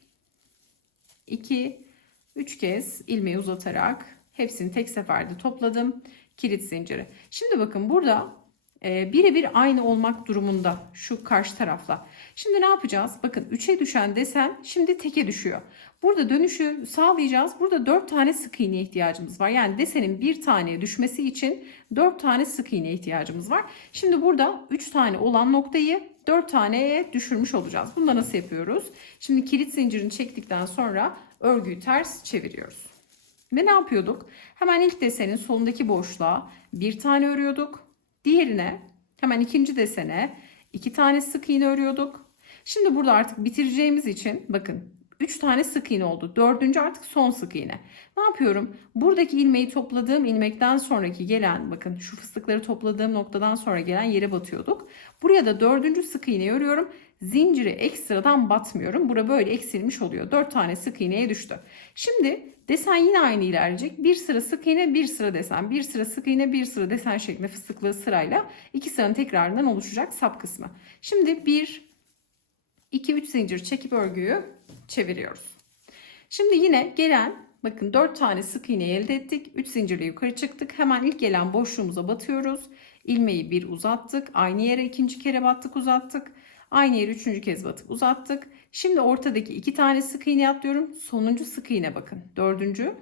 2, 3 kez ilmeği uzatarak hepsini tek seferde topladım. Kilit zinciri. Şimdi bakın burada birebir aynı olmak durumunda şu karşı tarafla. Şimdi ne yapacağız? Bakın 3'e düşen desen şimdi teke düşüyor. Burada dönüşü sağlayacağız. Burada 4 tane sık iğneye ihtiyacımız var. Yani desenin bir taneye düşmesi için 4 tane sık iğneye ihtiyacımız var. Şimdi burada 3 tane olan noktayı 4 taneye düşürmüş olacağız. Bunu da nasıl yapıyoruz? Şimdi kilit zincirini çektikten sonra örgüyü ters çeviriyoruz. Ve ne yapıyorduk? Hemen ilk desenin solundaki boşluğa bir tane örüyorduk. Diğerine hemen ikinci desene 2 tane sık iğne örüyorduk. Şimdi burada artık bitireceğimiz için bakın 3 tane sık iğne oldu. Dördüncü artık son sık iğne. Ne yapıyorum? Buradaki ilmeği topladığım ilmekten sonraki gelen, bakın şu fıstıkları topladığım noktadan sonra gelen yere batıyorduk. Buraya da 4. sık iğneyi örüyorum. Zinciri ekstradan batmıyorum. Bura böyle eksilmiş oluyor. 4 tane sık iğneye düştü. Şimdi desen yine aynı ilerleyecek. Bir sıra sık iğne, bir sıra desen, bir sıra sık iğne, bir sıra desen şeklinde fıstıklı sırayla 2 sıranın tekrarından oluşacak sap kısmı. Şimdi 1, 2, 3 zincir çekip örgüyü çeviriyoruz. Şimdi yine gelen Bakın 4 tane sık iğne elde ettik. 3 zincirle yukarı çıktık. Hemen ilk gelen boşluğumuza batıyoruz. İlmeği bir uzattık. Aynı yere ikinci kere battık, uzattık. Aynı yere üçüncü kez batıp uzattık. Şimdi ortadaki 2 tane sık iğne atlıyorum. Sonuncu sık iğne bakın. Dördüncü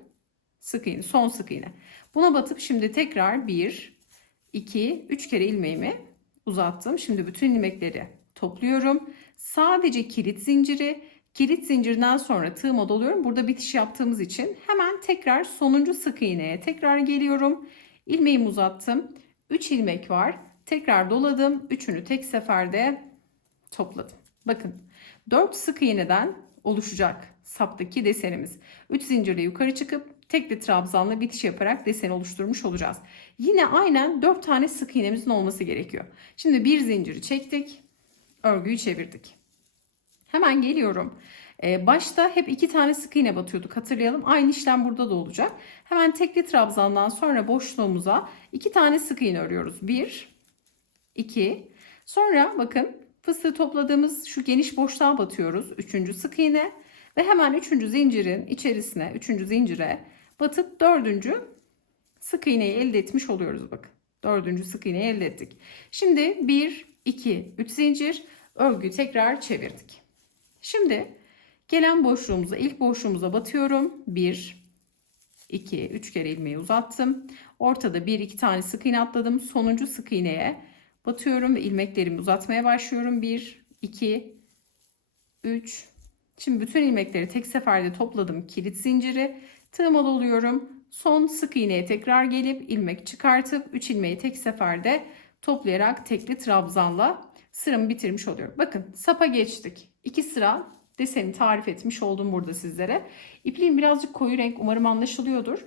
sık iğne, son sık iğne. Buna batıp şimdi tekrar 1, 2, 3 kere ilmeğimi uzattım. Şimdi bütün ilmekleri topluyorum. Sadece kilit zincirinden sonra tığıma doluyorum. Burada bitiş yaptığımız için hemen tekrar sonuncu sık iğneye tekrar geliyorum. İlmeğimi uzattım. 3 ilmek var. Tekrar doladım. Üçünü tek seferde topladım. Bakın 4 sık iğneden oluşacak saptaki desenimiz. 3 zincirle yukarı çıkıp tekli trabzanla bitiş yaparak deseni oluşturmuş olacağız. Yine aynen 4 tane sık iğnemizin olması gerekiyor. Şimdi bir zinciri çektik. Örgüyü çevirdik. Hemen geliyorum. Başta hep 2 tane sık iğne batıyorduk, hatırlayalım. Aynı işlem burada da olacak. Hemen tekli trabzandan sonra boşluğumuza 2 tane sık iğne örüyoruz. 1, 2. Sonra bakın fıstığı topladığımız şu geniş boşluğa batıyoruz. 3. sık iğne ve hemen 3. zincirin içerisine 3. zincire batıp 4. sık iğneyi elde etmiş oluyoruz bakın. 4. sık iğneyi elde ettik. Şimdi 1, 2, 3 zincir, örgüyü tekrar çevirdik. Şimdi gelen boşluğumuza, ilk boşluğumuza batıyorum. 1, 2, 3 kere ilmeği uzattım. Ortada 1, 2 tane sık iğne atladım. Sonuncu sık iğneye batıyorum ve ilmeklerimi uzatmaya başlıyorum. 1, 2, 3. Şimdi bütün ilmekleri tek seferde topladım. Kilit zinciri. Tığıma doluyorum. Son sık iğneye tekrar gelip ilmek çıkartıp 3 ilmeği tek seferde toplayarak tekli trabzanla sıramı bitirmiş oluyorum. Bakın sapa geçtik. 2 sıra deseni tarif etmiş oldum burada sizlere. İpliğim birazcık koyu renk, umarım anlaşılıyordur.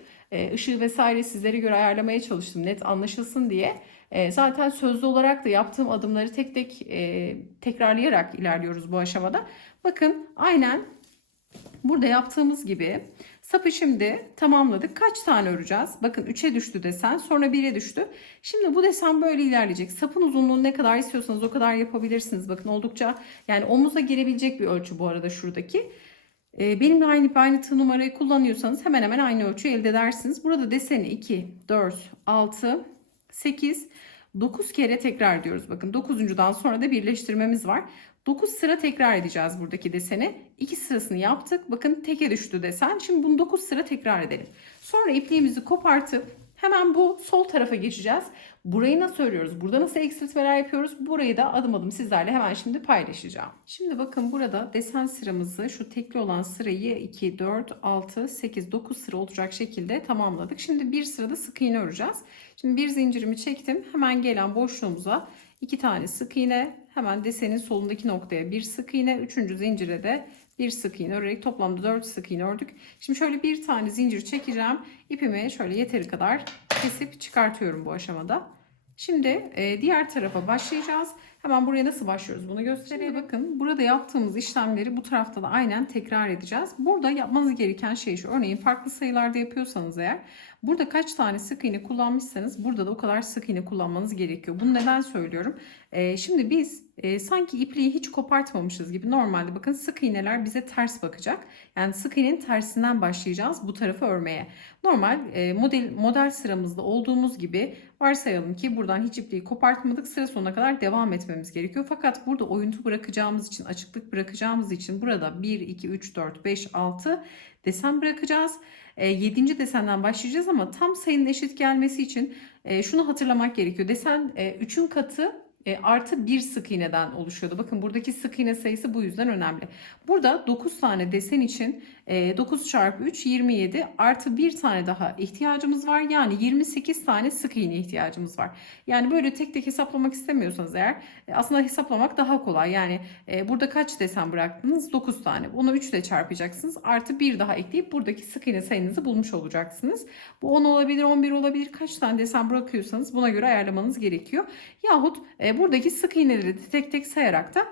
Işığı vesaire sizlere göre ayarlamaya çalıştım net anlaşılsın diye. Zaten sözlü olarak da yaptığım adımları tek tek tekrarlayarak ilerliyoruz bu aşamada. Bakın aynen burada yaptığımız gibi sapı şimdi tamamladık. Kaç tane öreceğiz? Bakın 3'e düştü desen, sonra 1'e düştü. Şimdi bu desen böyle ilerleyecek. Sapın uzunluğunu ne kadar istiyorsanız o kadar yapabilirsiniz. Bakın oldukça yani omuza girebilecek bir ölçü bu arada şuradaki. Benimle aynı tığ numarayı kullanıyorsanız hemen hemen aynı ölçüyü elde edersiniz. Burada deseni 2, 4, 6, 8, 9 kere tekrar ediyoruz. Bakın 9'uncudan sonra da birleştirmemiz var. 9 sıra tekrar edeceğiz buradaki deseni. 2 sırasını yaptık. Bakın teke düştü desen. Şimdi bunu 9 sıra tekrar edelim. Sonra ipliğimizi kopartıp hemen bu sol tarafa geçeceğiz. Burayı nasıl örüyoruz? Burada nasıl eksiltmeler yapıyoruz? Burayı da adım adım sizlerle hemen şimdi paylaşacağım. Şimdi bakın burada desen sıramızı şu tekli olan sırayı 2, 4, 6, 8, 9 sıra olacak şekilde tamamladık. Şimdi bir sırada sık iğne öreceğiz. Şimdi bir zincirimi çektim. Hemen gelen boşluğumuza 2 tane sık iğne, hemen desenin solundaki noktaya bir sık iğne, 3. zincire de bir sık iğne örerek toplamda 4 sık iğne ördük. Şimdi şöyle bir tane zincir çekeceğim. İpimi şöyle yeteri kadar kesip çıkartıyorum bu aşamada. Şimdi diğer tarafa başlayacağız. Hemen buraya nasıl başlıyoruz bunu göstereyim. Şimdi bakın burada yaptığımız işlemleri bu tarafta da aynen tekrar edeceğiz. Burada yapmanız gereken şey şu. Örneğin farklı sayılarda yapıyorsanız eğer burada kaç tane sık iğne kullanmışsanız burada da o kadar sık iğne kullanmanız gerekiyor. Bunu neden söylüyorum? Şimdi biz sanki ipliği hiç kopartmamışız gibi normalde bakın sık iğneler bize ters bakacak. Yani sık iğnenin tersinden başlayacağız bu tarafı örmeye. Normal model sıramızda olduğumuz gibi varsayalım ki buradan hiç ipliği kopartmadık, sıra sonuna kadar devam etmemiz gerekiyor. Fakat burada oyuntu bırakacağımız için, açıklık bırakacağımız için burada 1, 2, 3, 4, 5, 6 desen bırakacağız. 7. desenden başlayacağız ama tam sayının eşit gelmesi için şunu hatırlamak gerekiyor. Desen 3'ün katı artı bir sık iğneden oluşuyordu. Bakın buradaki sık iğne sayısı bu yüzden önemli. Burada 9 tane desen için 9 çarpı 3 27 artı bir tane daha ihtiyacımız var. Yani 28 tane sık iğne ihtiyacımız var. Yani böyle tek tek hesaplamak istemiyorsanız eğer aslında hesaplamak daha kolay. Yani burada kaç desen bıraktınız? 9 tane. Bunu 3 ile çarpacaksınız. Artı bir daha ekleyip buradaki sık iğne sayınızı bulmuş olacaksınız. Bu 10 olabilir, 11 olabilir. Kaç tane desen bırakıyorsanız buna göre ayarlamanız gerekiyor. Yahut buradaki sık iğneleri de tek tek sayarak da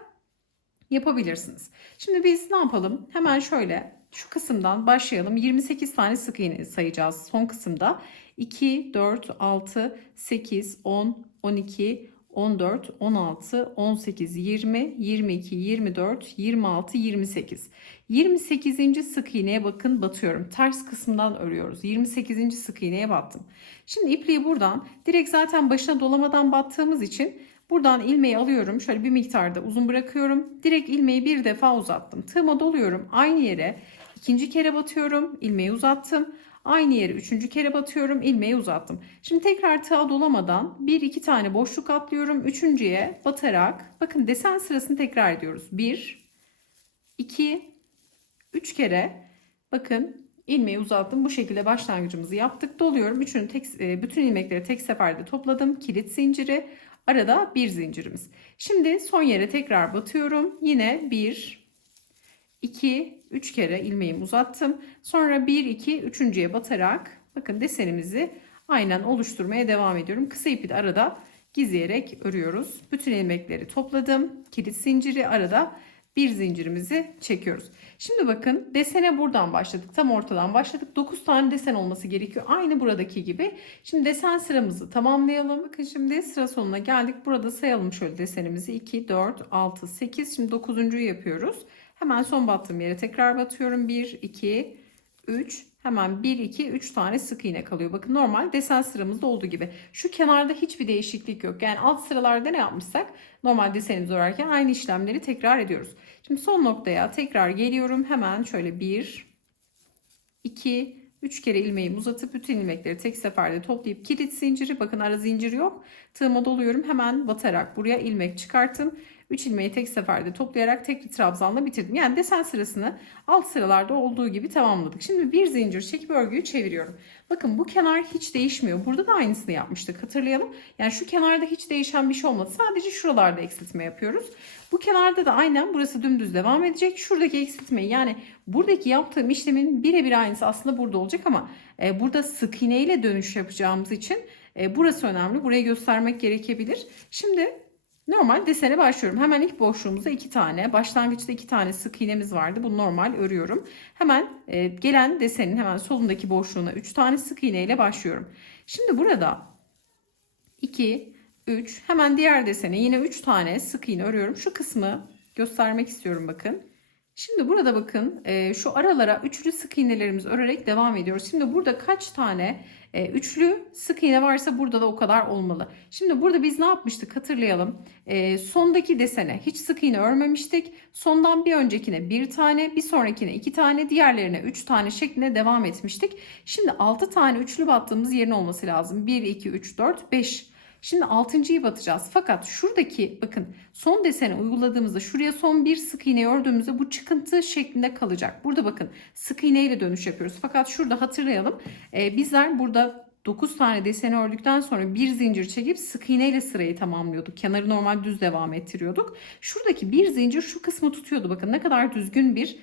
yapabilirsiniz. Şimdi biz ne yapalım? Hemen şöyle şu kısımdan başlayalım. 28 tane sık iğne sayacağız son kısımda. 2, 4, 6, 8, 10, 12, 14, 16, 18, 20, 22, 24, 26, 28. 28. sık iğneye bakın batıyorum. Ters kısımdan örüyoruz. 28. sık iğneye battım. Şimdi ipliği buradan direkt zaten başına dolamadan battığımız için buradan ilmeği alıyorum. Şöyle bir miktarda uzun bırakıyorum. Direkt ilmeği bir defa uzattım. Tığıma doluyorum. Aynı yere ikinci kere batıyorum. İlmeği uzattım. Aynı yere üçüncü kere batıyorum, ilmeği uzattım. Şimdi tekrar tığa dolamadan bir iki tane boşluk atlıyorum. Üçüncüye batarak bakın desen sırasını tekrar ediyoruz. 1, 2, 3 kere bakın ilmeği uzattım. Bu şekilde başlangıcımızı yaptık. Doluyorum. Bütün ilmekleri tek seferde topladım. Kilit zinciri. Arada bir zincirimiz. Şimdi son yere tekrar batıyorum. Yine 1, 2, 3 kere ilmeğimi uzattım. Sonra 1, 2, üçüncüye batarak bakın desenimizi aynen oluşturmaya devam ediyorum. Kısa ipi de arada gizleyerek örüyoruz. Bütün ilmekleri topladım. Kilit zinciri arada bir zincirimizi çekiyoruz. Şimdi bakın desene buradan başladık. Tam ortadan başladık. 9 tane desen olması gerekiyor. Aynı buradaki gibi. Şimdi desen sıramızı tamamlayalım. Bakın şimdi sıra sonuna geldik. Burada sayalım şöyle desenimizi. 2, 4, 6, 8. Şimdi 9'uncuyu yapıyoruz. Hemen son battığım yere tekrar batıyorum. 1, 2, 3. Hemen 1, 2, 3 tane sık iğne kalıyor. Bakın normal desen sıramızda olduğu gibi. Şu kenarda hiçbir değişiklik yok. Yani alt sıralarda ne yapmışsak normal desenimizi örerken aynı işlemleri tekrar ediyoruz. Şimdi son noktaya tekrar geliyorum. Hemen şöyle 1, 2, 3 kere ilmeğimi uzatıp bütün ilmekleri tek seferde toplayıp kilit zinciri, bakın ara zincir yok. Tığıma doluyorum. Hemen batarak buraya ilmek çıkarttım. 3 ilmeği tek seferde toplayarak tek bir trabzanla bitirdim. Yani desen sırasını alt sıralarda olduğu gibi tamamladık. Şimdi bir zincir çekip örgüyü çeviriyorum. Bakın bu kenar hiç değişmiyor. Burada da aynısını yapmıştık, hatırlayalım. Yani şu kenarda hiç değişen bir şey olmadı. Sadece şuralarda eksiltme yapıyoruz. Bu kenarda da aynen burası dümdüz devam edecek. Şuradaki eksiltmeyi, yani buradaki yaptığım işlemin birebir aynısı aslında burada olacak ama burada sık iğne ile dönüş yapacağımız için burası önemli. Burayı göstermek gerekebilir. Şimdi normal desene başlıyorum. Hemen ilk boşluğumuzda 2 tane, başlangıçta 2 tane sık iğnemiz vardı. Bunu normal örüyorum. Hemen gelen desenin hemen solundaki boşluğuna 3 tane sık iğne ile başlıyorum. Şimdi burada 2, 3, hemen diğer desene yine 3 tane sık iğne örüyorum. Şu kısmı göstermek istiyorum bakın. Şimdi burada bakın şu aralara üçlü sık iğnelerimizi örerek devam ediyoruz. Şimdi burada kaç tane üçlü sık iğne varsa burada da o kadar olmalı. Şimdi burada biz ne yapmıştık hatırlayalım. Sondaki desene hiç sık iğne örmemiştik. Sondan bir öncekine bir tane, bir sonrakine 2 tane, diğerlerine 3 tane şeklinde devam etmiştik. Şimdi 6 tane üçlü battığımız yerin olması lazım. 1, 2, 3, 4, 5. Şimdi 6.'yı batacağız. Fakat şuradaki bakın son deseni uyguladığımızda şuraya son bir sık iğne ördüğümüzde bu çıkıntı şeklinde kalacak. Burada bakın sık iğne ile dönüş yapıyoruz. Fakat şurada hatırlayalım. Bizler burada 9 tane deseni ördükten sonra bir zincir çekip sık iğne ile sırayı tamamlıyorduk. Kenarı normal düz devam ettiriyorduk. Şuradaki bir zincir şu kısmı tutuyordu. Bakın ne kadar düzgün bir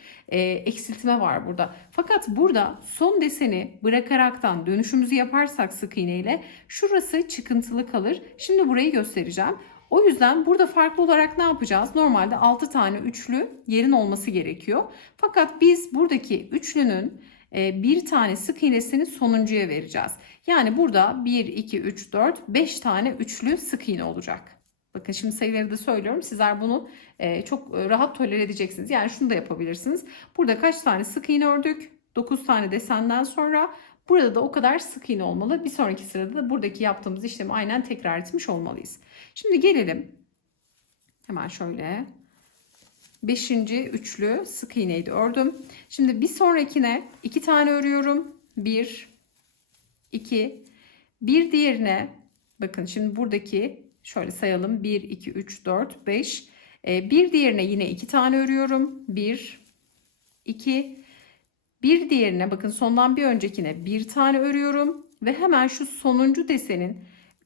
eksiltme var burada. Fakat burada son deseni bırakaraktan dönüşümüzü yaparsak sık iğne ile şurası çıkıntılı kalır. Şimdi burayı göstereceğim. O yüzden burada farklı olarak ne yapacağız? Normalde 6 tane üçlü yerin olması gerekiyor. Fakat biz buradaki üçlünün bir tane sık iğnesini sonuncuya vereceğiz. Yani burada 1, 2, 3, 4, 5 tane üçlü sık iğne olacak. Bakın şimdi sayıları da söylüyorum. Sizler bunu çok rahat tolere edeceksiniz. Yani şunu da yapabilirsiniz. Burada kaç tane sık iğne ördük? 9 tane desenden sonra burada da o kadar sık iğne olmalı. Bir sonraki sırada da buradaki yaptığımız işlemi aynen tekrar etmiş olmalıyız. Şimdi gelelim. Hemen şöyle. 5. üçlü sık iğneyi de ördüm. Şimdi bir sonrakine 2 tane örüyorum. 1, 2. Bir diğerine bakın şimdi buradaki şöyle sayalım. 1, 2, 3, 4, 5. Bir diğerine yine 2 tane örüyorum. 1, 2. Bir diğerine bakın sondan bir öncekine bir tane örüyorum. Ve hemen şu sonuncu desenin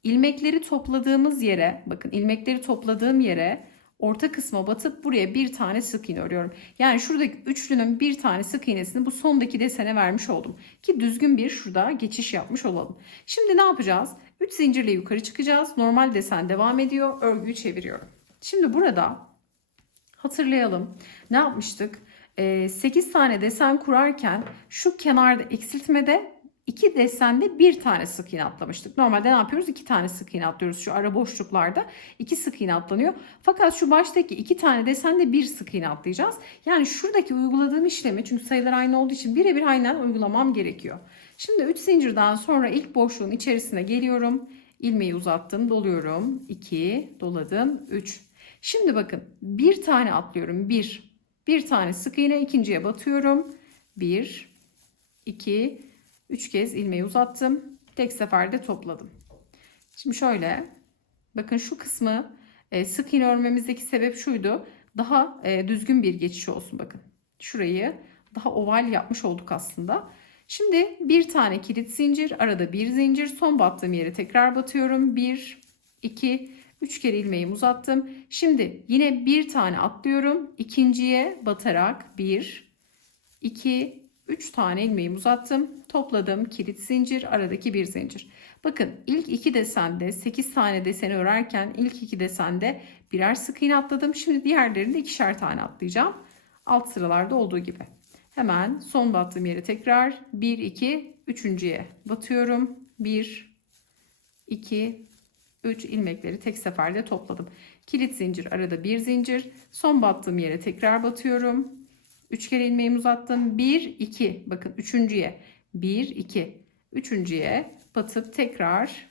ilmekleri topladığımız yere, bakın ilmekleri topladığım yere orta kısma batıp buraya bir tane sık iğne örüyorum. Yani şuradaki üçlünün bir tane sık iğnesini bu sondaki desene vermiş oldum. Ki düzgün bir şurada geçiş yapmış olalım. Şimdi ne yapacağız? 3 zincirle yukarı çıkacağız. Normal desen devam ediyor. Örgüyü çeviriyorum. Şimdi burada hatırlayalım. Ne yapmıştık? 8 tane desen kurarken şu kenarda eksiltmede iki desende bir tane sık iğne atlamıştık. Normalde ne yapıyoruz? İki tane sık iğne atlıyoruz. Şu ara boşluklarda iki sık iğne atlanıyor. Fakat şu baştaki iki tane desende bir sık iğne atlayacağız. Yani şuradaki uyguladığım işlemi, çünkü sayılar aynı olduğu için birebir aynen uygulamam gerekiyor. Şimdi 3 zincirden sonra ilk boşluğun içerisine geliyorum. İlmeği uzattım, doluyorum. 2, doladım, 3. Şimdi bakın bir tane atlıyorum. Bir tane sık iğne, ikinciye batıyorum. 1, 2, 3 kez ilmeği uzattım. Tek seferde topladım. Şimdi şöyle bakın, şu kısmı sık iğne örmemizdeki sebep şuydu. Daha düzgün bir geçiş olsun bakın. Şurayı daha oval yapmış olduk aslında. Şimdi bir tane kilit zincir, arada bir zincir, son battığım yere tekrar batıyorum. 1, 2, 3 kere ilmeğimi uzattım. Şimdi yine bir tane atlıyorum. İkinciye batarak 1, 2, 3 tane ilmeğimi uzattım. Topladım. Kilit zincir, aradaki bir zincir. Bakın ilk iki desende 8 tane deseni örerken ilk iki desende birer sık iğne atladım. Şimdi diğerlerinde ikişer tane atlayacağım. Alt sıralarda olduğu gibi. Hemen son battığım yere tekrar 1, 2, üçüncüye batıyorum. 1, 2, 3 ilmekleri tek seferde topladım. Kilit zincir, arada bir zincir. Son battığım yere tekrar batıyorum. 3 kere ilmeğimi uzattım. 1, 2. Bakın üçüncüye. 1, 2. Üçüncüye batıp tekrar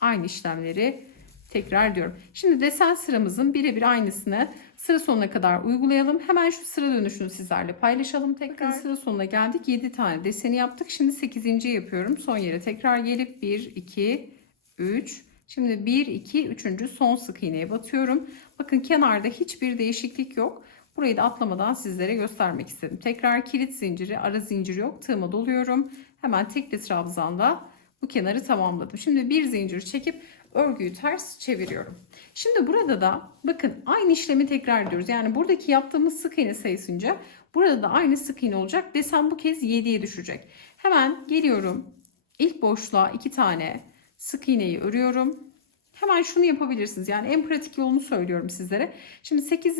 aynı işlemleri tekrar diyorum. Şimdi desen sıramızın birebir aynısını sıra sonuna kadar uygulayalım. Hemen şu sıra dönüşünü sizlerle paylaşalım tekrar. Bakın sıra sonuna geldik. 7 tane deseni yaptık. Şimdi 8. yapıyorum. Son yere tekrar gelip 1, 2, 3. Şimdi 1, 2, 3. son sık iğneye batıyorum. Bakın kenarda hiçbir değişiklik yok. Burayı da atlamadan sizlere göstermek istedim. Tekrar kilit zinciri, ara zincir yok. Tığıma doluyorum. Hemen tekli trabzanla bu kenarı tamamladım. Şimdi bir zincir çekip örgüyü ters çeviriyorum. Şimdi burada da bakın aynı işlemi tekrar ediyoruz. Yani buradaki yaptığımız sık iğne sayısınca burada da aynı sık iğne olacak. Desen bu kez 7'ye düşecek. Hemen geliyorum. İlk boşluğa 2 tane sık iğneyi örüyorum. Hemen şunu yapabilirsiniz. Yani en pratik yolunu söylüyorum sizlere. Şimdi 8.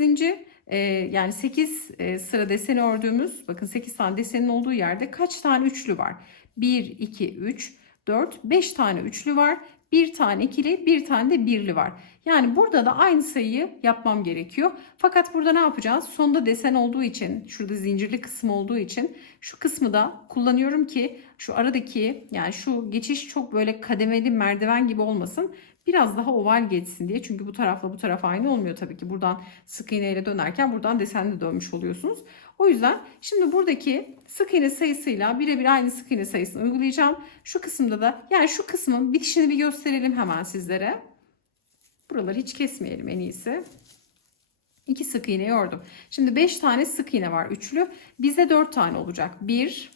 Yani 8 sıra deseni ördüğümüz, bakın 8 tane desenin olduğu yerde kaç tane üçlü var? 1, 2, 3, 4, 5 tane üçlü var. Bir tane ikili, bir tane de birli var. Yani burada da aynı sayıyı yapmam gerekiyor. Fakat burada ne yapacağız? Sonda desen olduğu için, şurada zincirli kısım olduğu için şu kısmı da kullanıyorum ki şu aradaki, yani şu geçiş çok böyle kademeli merdiven gibi olmasın. Biraz daha oval geçsin diye. Çünkü bu tarafla bu taraf aynı olmuyor tabii ki. Buradan sık iğneyle dönerken buradan desenli dönmüş oluyorsunuz. O yüzden şimdi buradaki sık iğne sayısıyla birebir aynı sık iğne sayısını uygulayacağım. Şu kısımda da, yani şu kısmın bitişini bir gösterelim hemen sizlere. Buraları hiç kesmeyelim en iyisi. 2 sık iğne ördüm. Şimdi 5 tane sık iğne var üçlü. Bize 4 tane olacak. 1,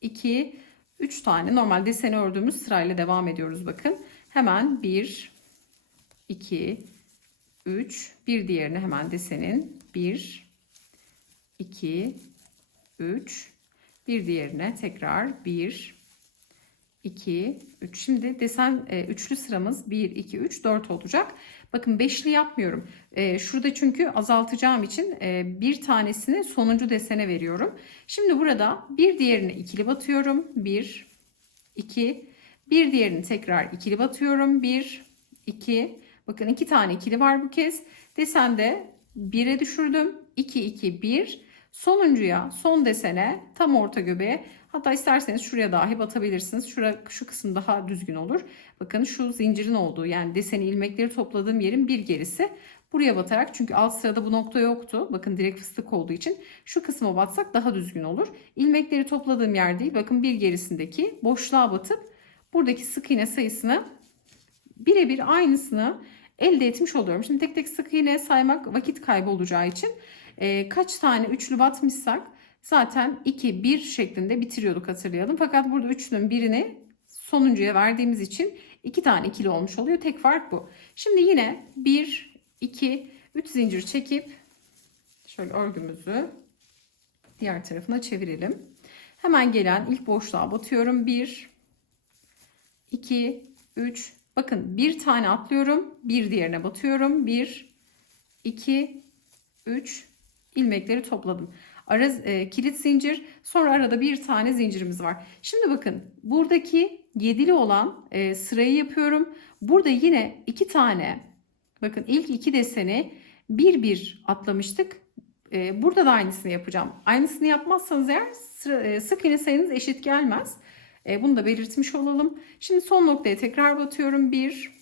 2, 3 tane. Normal deseni ördüğümüz sırayla devam ediyoruz bakın. Hemen 1, 2, 3. Bir diğerini hemen desenin. 1, 2, 3. Bir diğerine tekrar 1, 2, 3. Şimdi desen üçlü sıramız 1, 2, 3, 4 olacak. Bakın beşli yapmıyorum. Şurada çünkü azaltacağım için bir tanesini sonuncu desene veriyorum. Şimdi burada bir diğerini ikili batıyorum. 1, 2, bir diğerini tekrar ikili batıyorum. 1, 2. Bakın 2 tane ikili var bu kez. Desende 1'e düşürdüm. 2, 2, 1. Sonuncuya, son desene, tam orta göbeğe, hatta isterseniz şuraya dahi batabilirsiniz. Şu kısım daha düzgün olur. Bakın şu zincirin olduğu, yani deseni ilmekleri topladığım yerin bir gerisi. Buraya batarak, çünkü alt sırada bu nokta yoktu. Bakın direkt fıstık olduğu için şu kısma batsak daha düzgün olur. İlmekleri topladığım yer değil. Bakın bir gerisindeki boşluğa batıp buradaki sık iğne sayısını birebir aynısını elde etmiş oluyorum. Şimdi tek tek sık iğne saymak vakit kaybı olacağı için kaç tane üçlü batmışsak zaten 2, 1 şeklinde bitiriyorduk, hatırlayalım. Fakat burada üçlünün birini sonuncuya verdiğimiz için 2 tane ikili olmuş oluyor. Tek fark bu. Şimdi yine 1, 2, 3 zincir çekip şöyle örgümüzü diğer tarafına çevirelim. Hemen gelen ilk boşluğa batıyorum. 1, 2, 3. Bakın bir tane atlıyorum. Bir diğerine batıyorum. 1, 2, 3. ilmekleri topladım. kilit zincir, sonra arada bir tane zincirimiz var. Şimdi bakın buradaki 7'li olan sırayı yapıyorum. Burada yine 2 tane, bakın ilk 2 deseni bir bir atlamıştık. Burada da aynısını yapacağım. Aynısını yapmazsanız eğer sık iğne sayınız eşit gelmez. Bunu da belirtmiş olalım. Şimdi son noktaya tekrar batıyorum. 1,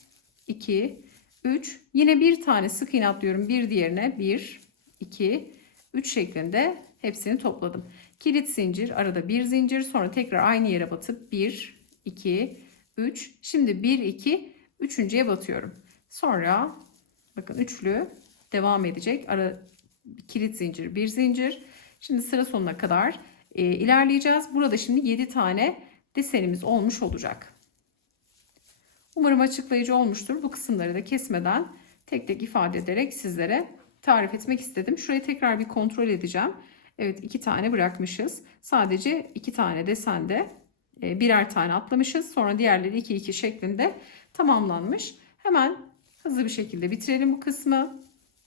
2, 3. Yine bir tane sık iğne atlıyorum. Bir diğerine 1, 2, 3 şeklinde hepsini topladım. Kilit zincir, arada bir zincir, sonra tekrar aynı yere batıp 1, 2, 3. Şimdi 1, 2, üçüncüye batıyorum. Sonra bakın üçlü devam edecek. Kilit zincir, bir zincir. Şimdi sıra sonuna kadar ilerleyeceğiz. Burada şimdi 7 tane desenimiz olmuş olacak. Umarım açıklayıcı olmuştur. Bu kısımları da kesmeden tek tek ifade ederek sizlere tarif etmek istedim. Şurayı tekrar bir kontrol edeceğim. Evet, 2 tane bırakmışız. Sadece 2 tane desende birer tane atlamışız. Sonra diğerleri 2 2 şeklinde tamamlanmış. Hemen hızlı bir şekilde bitirelim bu kısmı.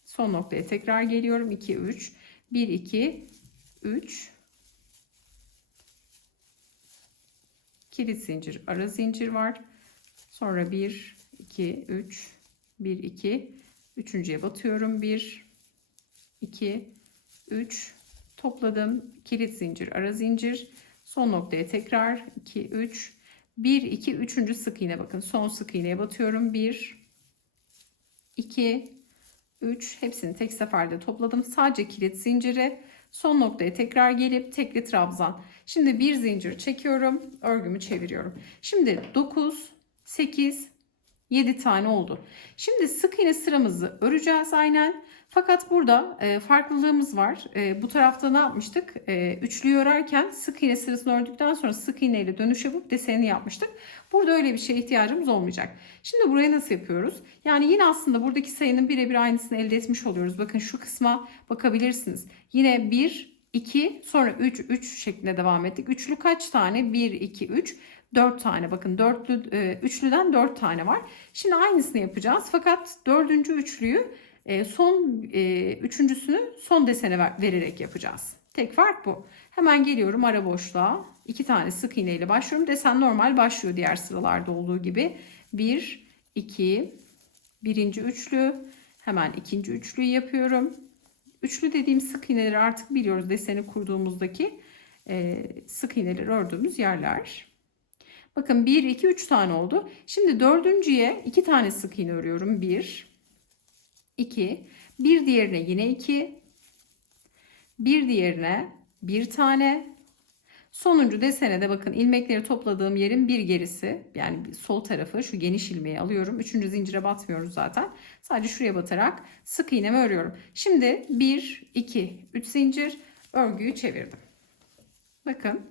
Son noktaya tekrar geliyorum. 2 3 1 2 3 kilit zincir, ara zincir var. Sonra 1 2 3 1 2 üçüncüye batıyorum. 1 2 3 topladım. Kilit zincir, ara zincir. Son noktaya tekrar 2 3 1 2 üçüncü sık iğne, bakın son sık iğneye batıyorum. 1 2 3 hepsini tek seferde topladım. Sadece kilit zinciri. Son noktaya tekrar gelip tekli trabzan. Şimdi bir zincir çekiyorum. Örgümü çeviriyorum. Şimdi 9, 8, 7 tane oldu. Şimdi sık iğne sıramızı öreceğiz aynen. Fakat burada farklılığımız var. Bu tarafta ne yapmıştık? Üçlüyü örerken sık iğne sırasını ördükten sonra sık iğne ile dönüş yapıp desenini yapmıştık. Burada öyle bir şeye ihtiyacımız olmayacak. Şimdi burayı nasıl yapıyoruz? Yani yine aslında buradaki sayının birebir aynısını elde etmiş oluyoruz. Bakın şu kısma bakabilirsiniz. Yine 1, 2, sonra 3, 3 şeklinde devam ettik. Üçlü kaç tane? 1, 2, 3. 4 tane, bakın üçlüden 4 tane var. Şimdi aynısını yapacağız. Fakat dördüncü üçlüyü son üçüncüsünü son desene vererek yapacağız. Tek fark bu. Hemen geliyorum ara boşluğa. 2 tane sık iğne ile başlıyorum. Desen normal başlıyor diğer sıralarda olduğu gibi. 1, 2, birinci üçlü. Hemen ikinci üçlüyü yapıyorum. Üçlü dediğim sık iğneleri artık biliyoruz. Deseni kurduğumuzdaki sık iğneleri ördüğümüz yerler. Bakın 1, 2, 3 tane oldu. Şimdi dördüncüye 2 tane sık iğne örüyorum. 1, 2, bir diğerine yine 2, bir diğerine bir tane. Sonuncu desene de bakın ilmekleri topladığım yerin bir gerisi, yani sol tarafı, şu geniş ilmeği alıyorum. Üçüncü zincire batmıyoruz zaten. Sadece şuraya batarak sık iğnemi örüyorum. Şimdi 1, 2, 3 zincir örgüyü çevirdim. Bakın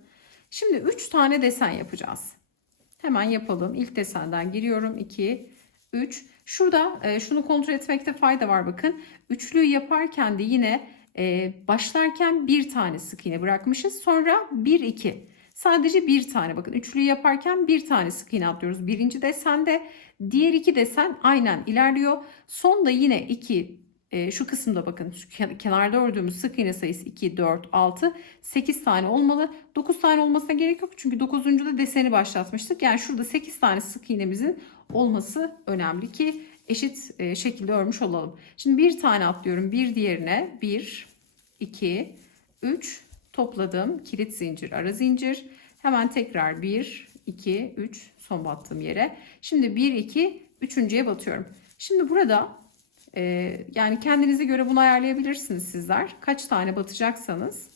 şimdi 3 tane desen yapacağız. Hemen yapalım. İlk desenden giriyorum. 2, 3. Şurada şunu kontrol etmekte fayda var bakın. Üçlüyü yaparken de yine başlarken bir tane sık iğne bırakmışız. Sonra 1, 2. Sadece bir tane, bakın üçlüyü yaparken bir tane sık iğne atlıyoruz. Birinci desende, diğer 2 desen aynen ilerliyor. Sonda yine 2, şu kısımda bakın şu kenarda ördüğümüz sık iğne sayısı 2, 4, 6, 8 tane olmalı. 9 tane olmasına gerek yok çünkü 9'uncuda deseni başlatmıştık. Yani şurada 8 tane sık iğnemizin olması önemli ki eşit şekilde örmüş olalım. Şimdi bir tane atlıyorum, bir diğerine 1, 2, 3 topladım. Kilit zincir, ara zincir. Hemen tekrar 1, 2, 3 son battığım yere. Şimdi 1, 2, üçüncüye batıyorum. Şimdi burada yani kendinize göre bunu ayarlayabilirsiniz sizler. Kaç tane batacaksanız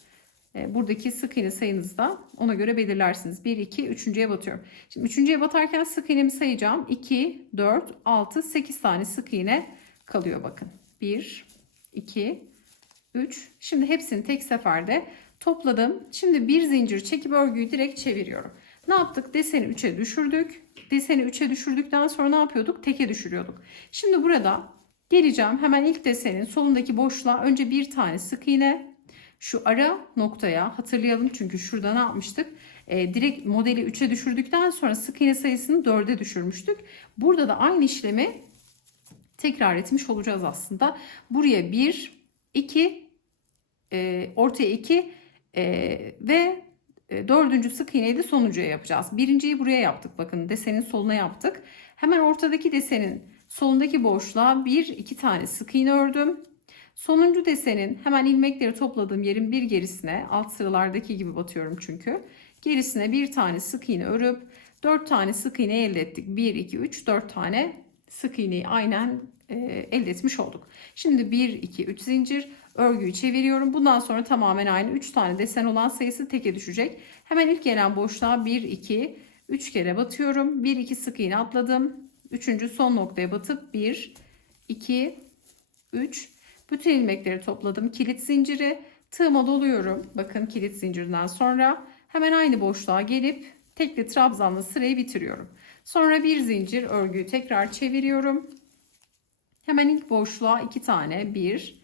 buradaki sık iğne sayınızı da ona göre belirlersiniz. 1, 2, üçüncüye batıyorum. Şimdi üçüncüye batarken sık iğnemi sayacağım. 2, 4, 6, 8 tane sık iğne kalıyor bakın. 1, 2, 3. Şimdi hepsini tek seferde topladım. Şimdi bir zincir çekip örgüyü direkt çeviriyorum. Ne yaptık? Deseni 3'e düşürdük. Deseni 3'e düşürdükten sonra ne yapıyorduk? Teke düşürüyorduk. Şimdi burada geleceğim. Hemen ilk desenin solundaki boşluğa önce bir tane sık iğne. Şu ara noktaya hatırlayalım çünkü şurada ne yapmıştık? Direkt modeli 3'e düşürdükten sonra sık iğne sayısını 4'e düşürmüştük. Burada da aynı işlemi tekrar etmiş olacağız aslında. Buraya 1, 2, ortaya 2 ve dördüncü sık iğneyi de sonuncuya yapacağız. Birinciyi buraya yaptık. Bakın desenin soluna yaptık. Hemen ortadaki desenin solundaki boşluğa 1-2 tane sık iğne ördüm. Sonuncu desenin hemen ilmekleri topladığım yerin bir gerisine, alt sıralardaki gibi batıyorum çünkü. Gerisine bir tane sık iğne örüp 4 tane sık iğne elde ettik. 1, 2, 3, 4 tane sık iğneyi aynen elde etmiş olduk. Şimdi 1, 2, 3 zincir örgüyü çeviriyorum. Bundan sonra tamamen aynı 3 tane desen olan sayısı teke düşecek. Hemen ilk gelen boşluğa 1, 2, 3 kere batıyorum. 1, 2 sık iğne atladım. Üçüncü son noktaya batıp 1, 2, 3. Bütün ilmekleri topladım. Kilit zinciri tığıma doluyorum. Bakın kilit zincirinden sonra hemen aynı boşluğa gelip tekli trabzanla sırayı bitiriyorum. Sonra bir zincir örgüyü tekrar çeviriyorum. Hemen ilk boşluğa 2 tane 1,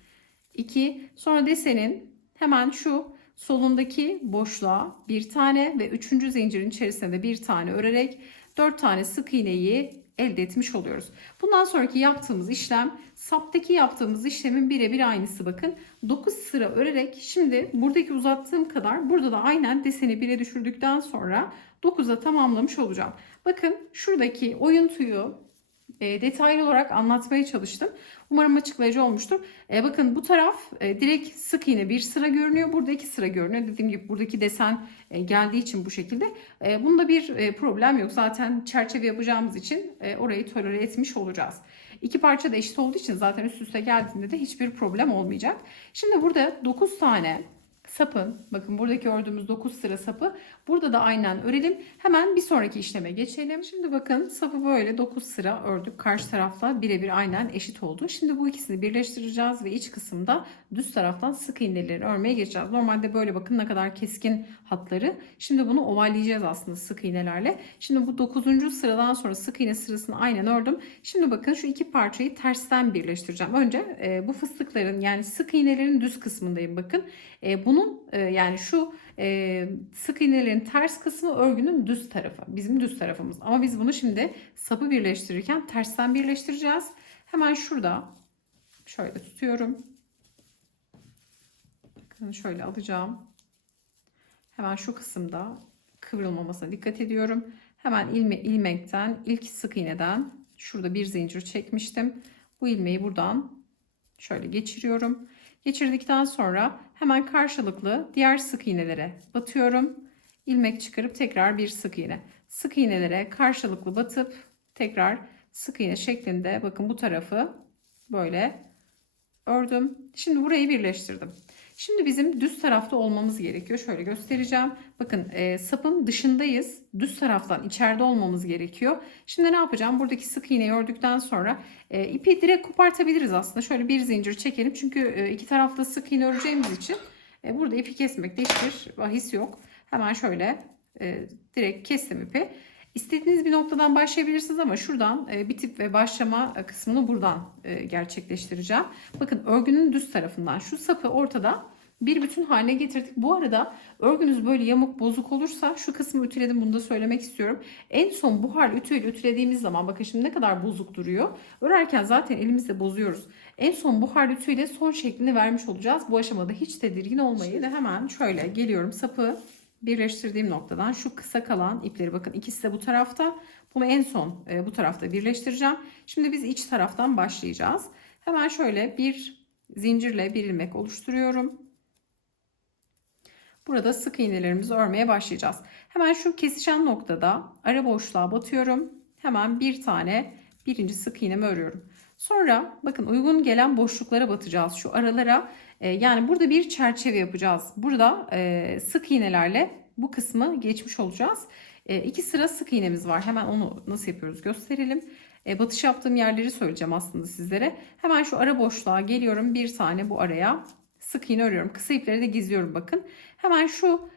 2. Sonra desenin hemen şu solundaki boşluğa bir tane ve üçüncü zincirin içerisine de bir tane örerek 4 tane sık iğneyi elde etmiş oluyoruz. Bundan sonraki yaptığımız işlem saptaki yaptığımız işlemin birebir aynısı. Bakın 9 sıra örerek şimdi buradaki uzattığım kadar burada da aynen deseni 1'e düşürdükten sonra 9'a tamamlamış olacağım. Bakın şuradaki oyuntuyu detaylı olarak anlatmaya çalıştım. Umarım açıklayıcı olmuştur. Bakın bu taraf direkt sık iğne bir sıra görünüyor. Burada 2 sıra görünüyor. Dediğim gibi buradaki desen geldiği için bu şekilde. Bunda bir problem yok. Zaten çerçeve yapacağımız için orayı tolere etmiş olacağız. İki parça da eşit olduğu için zaten üst üste geldiğinde de hiçbir problem olmayacak. Şimdi burada 9 tane sapın, bakın buradaki ördüğümüz 9 sıra sapı burada da aynen örelim. Hemen bir sonraki işleme geçelim. Şimdi bakın sapı böyle 9 sıra ördük. Karşı tarafla birebir aynen eşit oldu. Şimdi bu ikisini birleştireceğiz ve iç kısımda düz taraftan sık iğneleri örmeye geçeceğiz. Normalde böyle bakın ne kadar keskin hatları. Şimdi bunu ovalleyeceğiz aslında sık iğnelerle. Şimdi bu 9. sıradan sonra sık iğne sırasını aynen ördüm. Şimdi bakın şu iki parçayı tersten birleştireceğim. Önce bu fıstıkların yani sık iğnelerin düz kısmındayım bakın. Bunun yani şu sık iğnelerin ters kısmı örgünün düz tarafı. Bizim düz tarafımız. Ama biz bunu şimdi sapı birleştirirken tersten birleştireceğiz. Hemen şurada şöyle tutuyorum. Bakın şöyle alacağım. Hemen şu kısımda kıvrılmamasına dikkat ediyorum. Hemen ilmekten ilk sık iğneden şurada bir zincir çekmiştim. Bu ilmeği buradan şöyle geçiriyorum. Geçirdikten sonra hemen karşılıklı diğer sık iğnelere batıyorum. İlmek çıkarıp tekrar bir sık iğne. Sık iğnelere karşılıklı batıp tekrar sık iğne şeklinde bakın bu tarafı böyle ördüm. Şimdi burayı birleştirdim. Şimdi bizim düz tarafta olmamız gerekiyor. Şöyle göstereceğim. Bakın sapın dışındayız. Düz taraftan içeride olmamız gerekiyor. Şimdi ne yapacağım? Buradaki sık iğneyi ördükten sonra ipi direkt kopartabiliriz aslında. Şöyle bir zincir çekelim. Çünkü iki tarafta sık iğne öreceğimiz için burada ipi kesmekte hiçbir bahis yok. Hemen şöyle direkt kestim ipi. İstediğiniz bir noktadan başlayabilirsiniz ama şuradan bitip ve başlama kısmını buradan gerçekleştireceğim. Bakın örgünün düz tarafından şu sapı ortada bir bütün haline getirdik. Bu arada örgünüz böyle yamuk bozuk olursa şu kısmı ütüledim, bunu da söylemek istiyorum. En son buhar ütüyle ütülediğimiz zaman bakın şimdi ne kadar bozuk duruyor. Örerken zaten elimizle bozuyoruz. En son buhar ütüyle son şeklini vermiş olacağız. Bu aşamada hiç tedirgin olmayın. Şimdi hemen şöyle geliyorum, sapı birleştirdiğim noktadan şu kısa kalan ipleri bakın ikisi de bu tarafta. Bunu en son bu tarafta birleştireceğim. Şimdi biz iç taraftan başlayacağız. Hemen şöyle bir zincirle bir ilmek oluşturuyorum. Burada sık iğnelerimizi örmeye başlayacağız. Hemen şu kesişen noktada ara boşluğa batıyorum. Hemen bir tane birinci sık iğnemi örüyorum. Sonra bakın uygun gelen boşluklara batacağız. Şu aralara yani burada bir çerçeve yapacağız. Burada sık iğnelerle bu kısmı geçmiş olacağız. 2 sıra sık iğnemiz var. Hemen onu nasıl yapıyoruz gösterelim. Batış yaptığım yerleri söyleyeceğim aslında sizlere. Hemen şu ara boşluğa geliyorum. Bir tane bu araya sık iğne örüyorum. Kısa ipleri de gizliyorum bakın. Hemen şu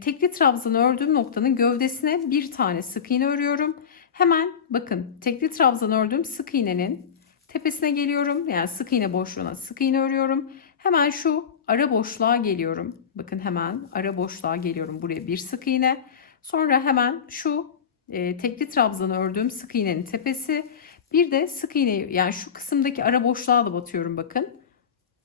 tekli trabzanı ördüğüm noktanın gövdesine bir tane sık iğne örüyorum. Hemen bakın tekli trabzanı ördüğüm sık iğnenin tepesine geliyorum. Yani sık iğne boşluğuna sık iğne örüyorum. Hemen şu ara boşluğa geliyorum. Bakın hemen ara boşluğa geliyorum. Buraya bir sık iğne. Sonra hemen şu tekli trabzanı ördüğüm sık iğnenin tepesi. Bir de sık iğne yani şu kısımdaki ara boşluğa da batıyorum bakın.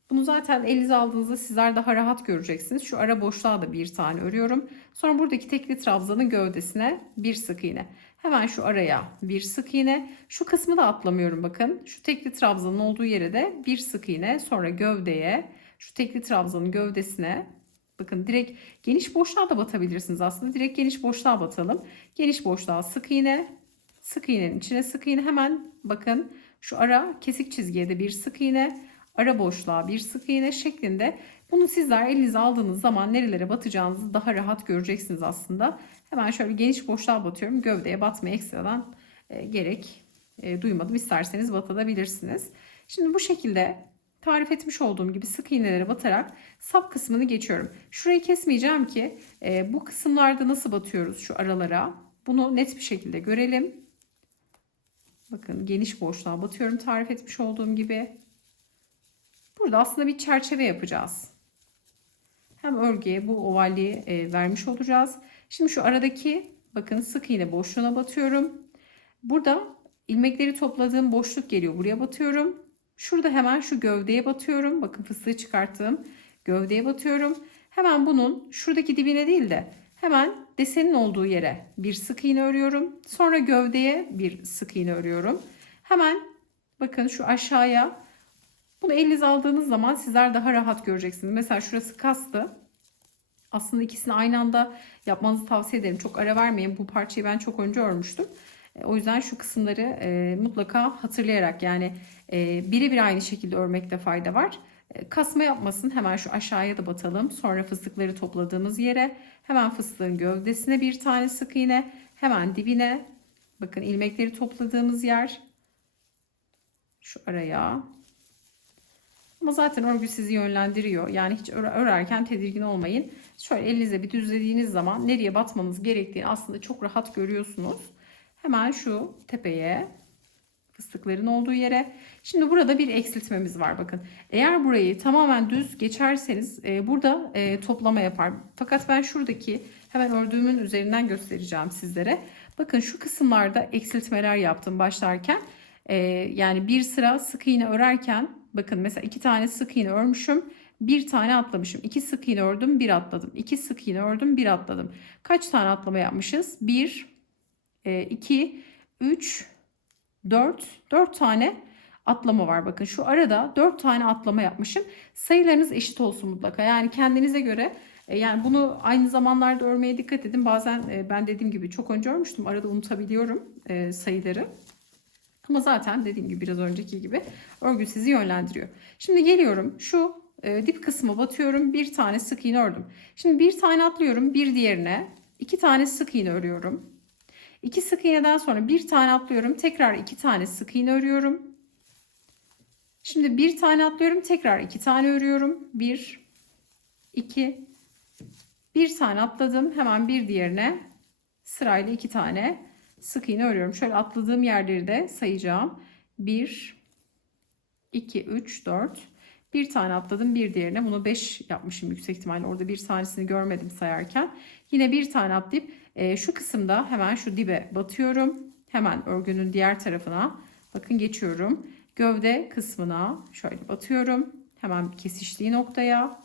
Bunu zaten elinize aldığınızda sizler daha rahat göreceksiniz. Şu ara boşluğa da bir tane örüyorum. Sonra buradaki tekli trabzanın gövdesine bir sık iğne. Hemen şu araya bir sık iğne. Şu kısmı da atlamıyorum bakın. Şu tekli trabzanın olduğu yere de bir sık iğne. Sonra gövdeye, şu tekli trabzanın gövdesine. Bakın direkt geniş boşluğa da batabilirsiniz aslında. Direkt geniş boşluğa batalım. Geniş boşluğa sık iğne. Sık iğnenin içine sık iğne. Hemen bakın şu ara kesik çizgiye de bir sık iğne. Ara boşluğa bir sık iğne şeklinde. Bunu sizler elinize aldığınız zaman nerelere batacağınızı daha rahat göreceksiniz aslında. Hemen şöyle geniş boşluğa batıyorum. Gövdeye batmaya ekstradan gerek duymadım. İsterseniz batabilirsiniz. Şimdi bu şekilde tarif etmiş olduğum gibi sık iğnelere batarak sap kısmını geçiyorum. Şurayı kesmeyeceğim ki bu kısımlarda nasıl batıyoruz şu aralara. Bunu net bir şekilde görelim. Bakın geniş boşluğa batıyorum tarif etmiş olduğum gibi. Burada aslında bir çerçeve yapacağız. Hem örgüye bu ovalliği vermiş olacağız. Şimdi şu aradaki bakın sık iğne boşluğuna batıyorum. Burada ilmekleri topladığım boşluk geliyor. Buraya batıyorum. Şurada hemen şu gövdeye batıyorum. Bakın fıstığı çıkarttığım gövdeye batıyorum. Hemen bunun şuradaki dibine değil de hemen desenin olduğu yere bir sık iğne örüyorum. Sonra gövdeye bir sık iğne örüyorum. Hemen bakın şu aşağıya bunu elinize aldığınız zaman sizler daha rahat göreceksiniz. Mesela şurası kastı. Aslında ikisini aynı anda yapmanızı tavsiye ederim. Çok ara vermeyin. Bu parçayı ben çok önce örmüştüm. O yüzden şu kısımları mutlaka hatırlayarak yani birebir aynı şekilde örmekte fayda var. Kasma yapmasın. Hemen şu aşağıya da batalım. Sonra fıstıkları topladığımız yere hemen fıstığın gövdesine bir tane sık iğne. Hemen dibine bakın ilmekleri topladığımız yer. Şu araya. Ama zaten örgü sizi yönlendiriyor. Yani hiç örerken tedirgin olmayın. Şöyle elinizle bir düzlediğiniz zaman nereye batmanız gerektiğini aslında çok rahat görüyorsunuz. Hemen şu tepeye, fıstıkların olduğu yere. Şimdi burada bir eksiltmemiz var bakın. Eğer burayı tamamen düz geçerseniz burada toplama yapar. Fakat ben şuradaki hemen ördüğümün üzerinden göstereceğim sizlere. Bakın şu kısımlarda eksiltmeler yaptım başlarken. Yani bir sıra sık iğne örerken bakın mesela 2 tane sık iğne örmüşüm. Bir tane atlamışım. 2 sık iğne ördüm, bir atladım. 2 sık iğne ördüm, bir atladım. Kaç tane atlama yapmışız? 1, 2, 3, 4. 4 tane atlama var. Bakın şu arada 4 tane atlama yapmışım. Sayılarınız eşit olsun mutlaka. Yani kendinize göre yani bunu aynı zamanlarda örmeye dikkat edin. Bazen ben dediğim gibi çok önce örmüştüm. Arada unutabiliyorum sayıları. Ama zaten dediğim gibi biraz önceki gibi örgü sizi yönlendiriyor. Şimdi geliyorum şu dip kısmı batıyorum. Bir tane sık iğne ördüm. Şimdi bir tane atlıyorum bir diğerine. 2 tane sık iğne örüyorum. 2 sık iğneden sonra bir tane atlıyorum. Tekrar 2 tane sık iğne örüyorum. Şimdi bir tane atlıyorum. Tekrar 2 tane örüyorum. 1, 2, bir tane atladım. Hemen bir diğerine sırayla 2 tane sık iğne örüyorum. Şöyle atladığım yerleri de sayacağım. 1, 2, 3, 4. Bir tane atladım bir diğerine. Bunu 5 yapmışım yüksek ihtimalle. Orada bir tanesini görmedim sayarken. Yine bir tane atlayıp şu kısımda hemen şu dibe batıyorum. Hemen örgünün diğer tarafına bakın geçiyorum. Gövde kısmına şöyle batıyorum. Hemen kesiştiği noktaya.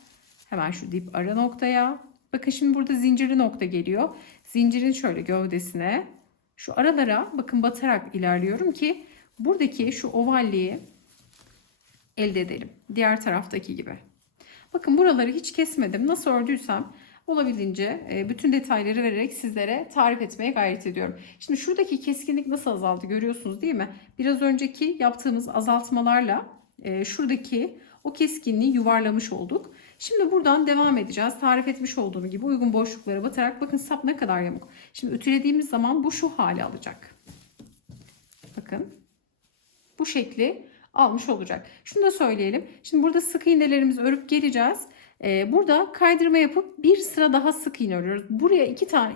Hemen şu dip ara noktaya. Bakın şimdi burada zincirli nokta geliyor. Zincirin şöyle gövdesine şu aralara bakın batarak ilerliyorum ki buradaki şu ovalliği elde edelim. Diğer taraftaki gibi. Bakın buraları hiç kesmedim. Nasıl ördüysem olabildiğince bütün detayları vererek sizlere tarif etmeye gayret ediyorum. Şimdi şuradaki keskinlik nasıl azaldı görüyorsunuz değil mi? Biraz önceki yaptığımız azaltmalarla şuradaki o keskinliği yuvarlamış olduk. Şimdi buradan devam edeceğiz. Tarif etmiş olduğum gibi uygun boşluklara batarak bakın sap ne kadar yamuk. Şimdi ütülediğimiz zaman bu şu hali alacak. Bakın bu şekli almış olacak. Şunu da söyleyelim. Şimdi burada sık iğnelerimizi örüp geleceğiz. Burada kaydırma yapıp bir sıra daha sık iğne örüyoruz. Buraya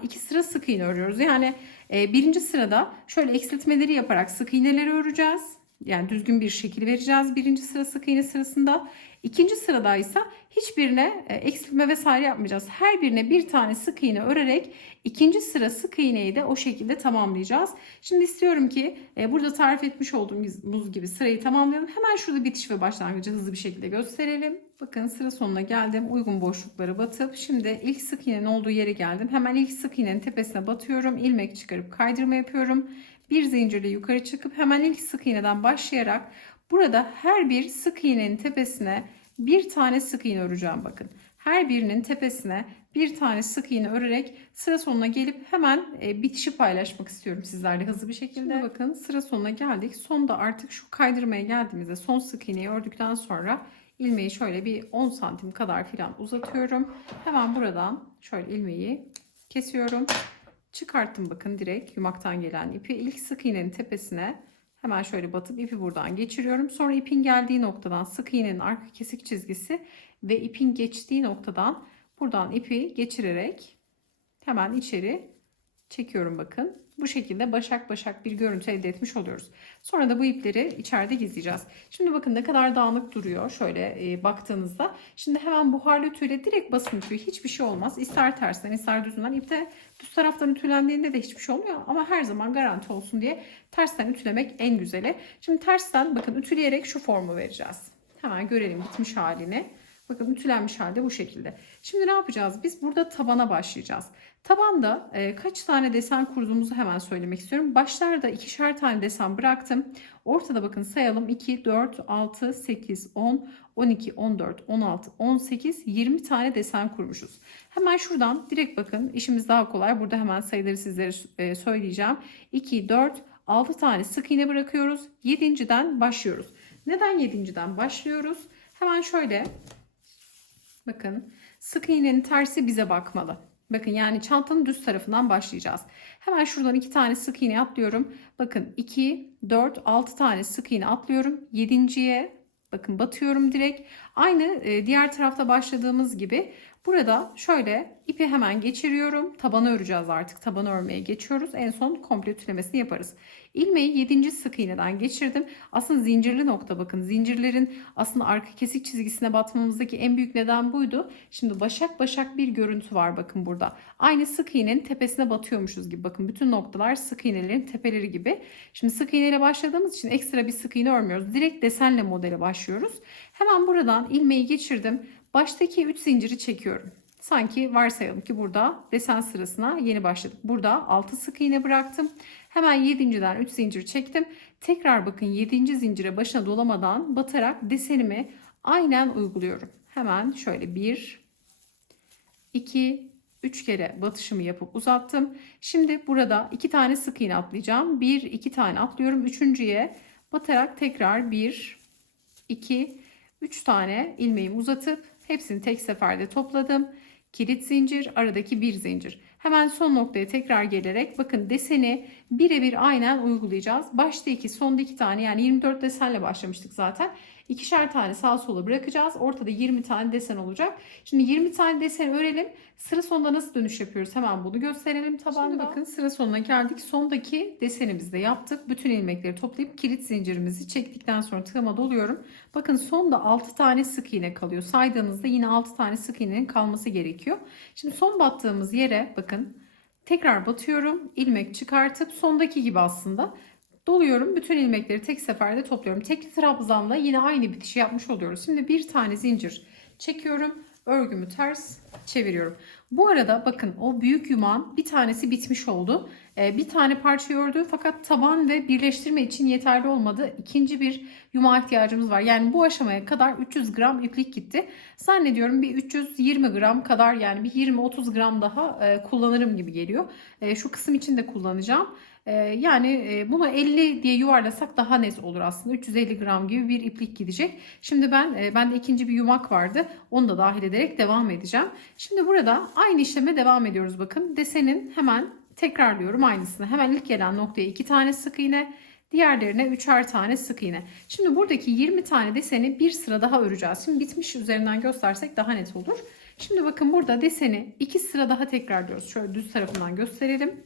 iki sıra sık iğne örüyoruz. Yani birinci sırada şöyle eksiltmeleri yaparak sık iğneleri öreceğiz. Yani düzgün bir şekil vereceğiz birinci sıra sık iğne sırasında. İkinci sırada ise hiçbirine eksiltme vesaire yapmayacağız. Her birine bir tane sık iğne örerek ikinci sıra sık iğneyi de o şekilde tamamlayacağız. Şimdi istiyorum ki burada tarif etmiş olduğumuz gibi sırayı tamamlayalım. Hemen şurada bitiş ve başlangıcı hızlı bir şekilde gösterelim. Bakın sıra sonuna geldim. Uygun boşluklara batıp şimdi ilk sık iğnenin olduğu yere geldim. Hemen ilk sık iğnenin tepesine batıyorum. İlmek çıkarıp kaydırma yapıyorum. Bir zincirle yukarı çıkıp hemen ilk sık iğneden başlayarak burada her bir sık iğnenin tepesine bir tane sık iğne öreceğim bakın. Her birinin tepesine bir tane sık iğne örerek sıra sonuna gelip hemen bitişi paylaşmak istiyorum sizlerle hızlı bir şekilde. Şimdi bakın sıra sonuna geldik. Sonda artık şu kaydırmaya geldiğimizde son sık iğneyi ördükten sonra ilmeği şöyle bir 10 santim kadar falan uzatıyorum. Hemen buradan şöyle ilmeği kesiyorum. Çıkarttım bakın direkt yumaktan gelen ipi. İlk sık iğnenin tepesine hemen şöyle batıp ipi buradan geçiriyorum. Sonra ipin geldiği noktadan sık iğnenin arka kesik çizgisi ve ipin geçtiği noktadan buradan ipi geçirerek hemen içeri çekiyorum bakın. Bu şekilde başak başak bir görüntü elde etmiş oluyoruz. Sonra da bu ipleri içeride gizleyeceğiz. Şimdi bakın ne kadar dağınık duruyor şöyle baktığınızda. Şimdi hemen buharlı ütüyle direkt basın ütüyü, hiçbir şey olmaz. İster tersten ister düzünden. İpte düz taraftan ütülendiğinde de hiçbir şey olmuyor. Ama her zaman garanti olsun diye tersten ütülemek en güzeli. Şimdi tersten bakın ütüleyerek şu formu vereceğiz. Hemen görelim bitmiş halini. Bakın ütülenmiş halde bu şekilde. Şimdi ne yapacağız? Biz burada tabana başlayacağız. Tabanda kaç tane desen kurduğumuzu hemen söylemek istiyorum. Başlarda ikişer tane desen bıraktım. Ortada bakın sayalım. 2, 4, 6, 8, 10, 12, 14, 16, 18, 20 tane desen kurmuşuz. Hemen şuradan direkt bakın işimiz daha kolay. Burada hemen sayıları sizlere söyleyeceğim. 2, 4, 6 tane sık iğne bırakıyoruz. 7.den başlıyoruz. Neden 7.den başlıyoruz? Hemen şöyle bakın sık iğnenin tersi bize bakmalı. Bakın yani çantanın düz tarafından başlayacağız. Hemen şuradan 2 tane sık iğne atlıyorum. Bakın 2, 4, 6 tane sık iğne atlıyorum. 7.ye bakın batıyorum direkt. Aynı diğer tarafta başladığımız gibi burada şöyle ipi hemen geçiriyorum. Tabanı öreceğiz artık. Tabanı örmeye geçiyoruz. En son komple ütülemesini yaparız. İlmeği 7. sık iğneden geçirdim. Aslında zincirli nokta bakın. Zincirlerin aslında arka kesik çizgisine batmamızdaki en büyük neden buydu. Şimdi başak başak bir görüntü var bakın burada. Aynı sık iğnenin tepesine batıyormuşuz gibi. Bakın bütün noktalar sık iğnelerin tepeleri gibi. Şimdi sık iğneyle başladığımız için ekstra bir sık iğne örmüyoruz. Direkt desenle modele başlıyoruz. Hemen buradan ilmeği geçirdim. Baştaki 3 zinciri çekiyorum. Sanki varsayalım ki burada desen sırasına yeni başladık. Burada 6 sık iğne bıraktım. Hemen 7.den 3 zincir çektim. Tekrar bakın 7. zincire başına dolamadan batarak desenimi aynen uyguluyorum. Hemen şöyle 1, 2, 3 kere batışımı yapıp uzattım. Şimdi burada 2 tane sık iğne atlayacağım. 1, 2 tane atlıyorum. Üçüncüye batarak tekrar 1, 2, 3 tane ilmeğimi uzatıp hepsini tek seferde topladım. Kilit zincir, aradaki bir zincir. Hemen son noktaya tekrar gelerek bakın deseni birebir aynen uygulayacağız. Başta 2, sonda 2 tane yani 24 desenle başlamıştık zaten. İkişer tane sağ sola bırakacağız. Ortada 20 tane desen olacak. Şimdi 20 tane desen örelim. Sıra sonunda nasıl dönüş yapıyoruz? Hemen bunu gösterelim tabanda. Şimdi bakın sıra sonuna geldik. Sondaki desenimizi de yaptık. Bütün ilmekleri toplayıp kilit zincirimizi çektikten sonra tığıma doluyorum. Bakın sonda 6 tane sık iğne kalıyor. Saydığınızda yine 6 tane sık iğnenin kalması gerekiyor. Şimdi son battığımız yere bakın tekrar batıyorum. İlmek çıkartıp sondaki gibi aslında doluyorum. Bütün ilmekleri tek seferde topluyorum. Tek trabzanla yine aynı bitişi yapmış oluyoruz. Şimdi bir tane zincir çekiyorum. Örgümü ters çeviriyorum. Bu arada bakın o büyük yumağın bir tanesi bitmiş oldu. Bir tane parça ördü fakat taban ve birleştirme için yeterli olmadı. İkinci bir yumağa ihtiyacımız var. Yani bu aşamaya kadar 300 gram iplik gitti. Zannediyorum bir 320 gram kadar yani bir 20-30 gram daha kullanırım gibi geliyor. Şu kısım için de kullanacağım. Yani bunu 50 diye yuvarlasak daha net olur aslında. 350 gram gibi bir iplik gidecek. Şimdi bende ikinci bir yumak vardı. Onu da dahil ederek devam edeceğim. Şimdi burada aynı işleme devam ediyoruz. Bakın desenin hemen tekrarlıyorum aynısını. Hemen ilk gelen noktaya 2 tane sık iğne. Diğerlerine 3'er tane sık iğne. Şimdi buradaki 20 tane deseni bir sıra daha öreceğiz. Şimdi bitmiş üzerinden göstersek daha net olur. Şimdi bakın burada deseni 2 sıra daha tekrarlıyoruz. Şöyle düz tarafından gösterelim.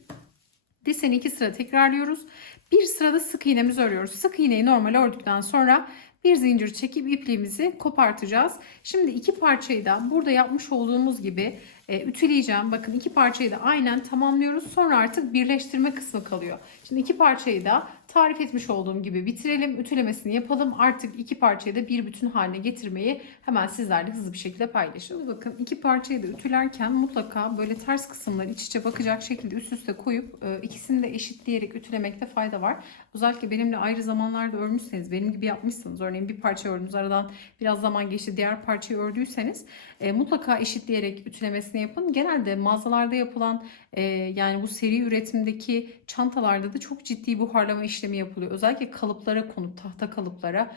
Deseni 2 sıra tekrarlıyoruz. Bir sırada sık iğnemizi örüyoruz. Sık iğneyi normal ördükten sonra bir zincir çekip ipliğimizi kopartacağız. Şimdi iki parçayı da burada yapmış olduğumuz gibi ütüleyeceğim. Bakın iki parçayı da aynen tamamlıyoruz. Sonra artık birleştirme kısmı kalıyor. Şimdi iki parçayı da tarif etmiş olduğum gibi bitirelim. Ütülemesini yapalım. Artık iki parçayı da bir bütün haline getirmeyi hemen sizlerle hızlı bir şekilde paylaşalım. Bakın iki parçayı da ütülerken mutlaka böyle ters kısımları iç içe bakacak şekilde üst üste koyup ikisini de eşitleyerek ütülemekte fayda var. Özellikle benimle ayrı zamanlarda örmüşseniz, benim gibi yapmışsınız. Örneğin bir parça ördünüz, aradan biraz zaman geçti, diğer parçayı ördüyseniz mutlaka eşitleyerek ütülemesini yapın. Genelde mağazalarda yapılan yani bu seri üretimdeki çantalarda da çok ciddi buharlama işlemi yapılıyor. Özellikle kalıplara konup, tahta kalıplara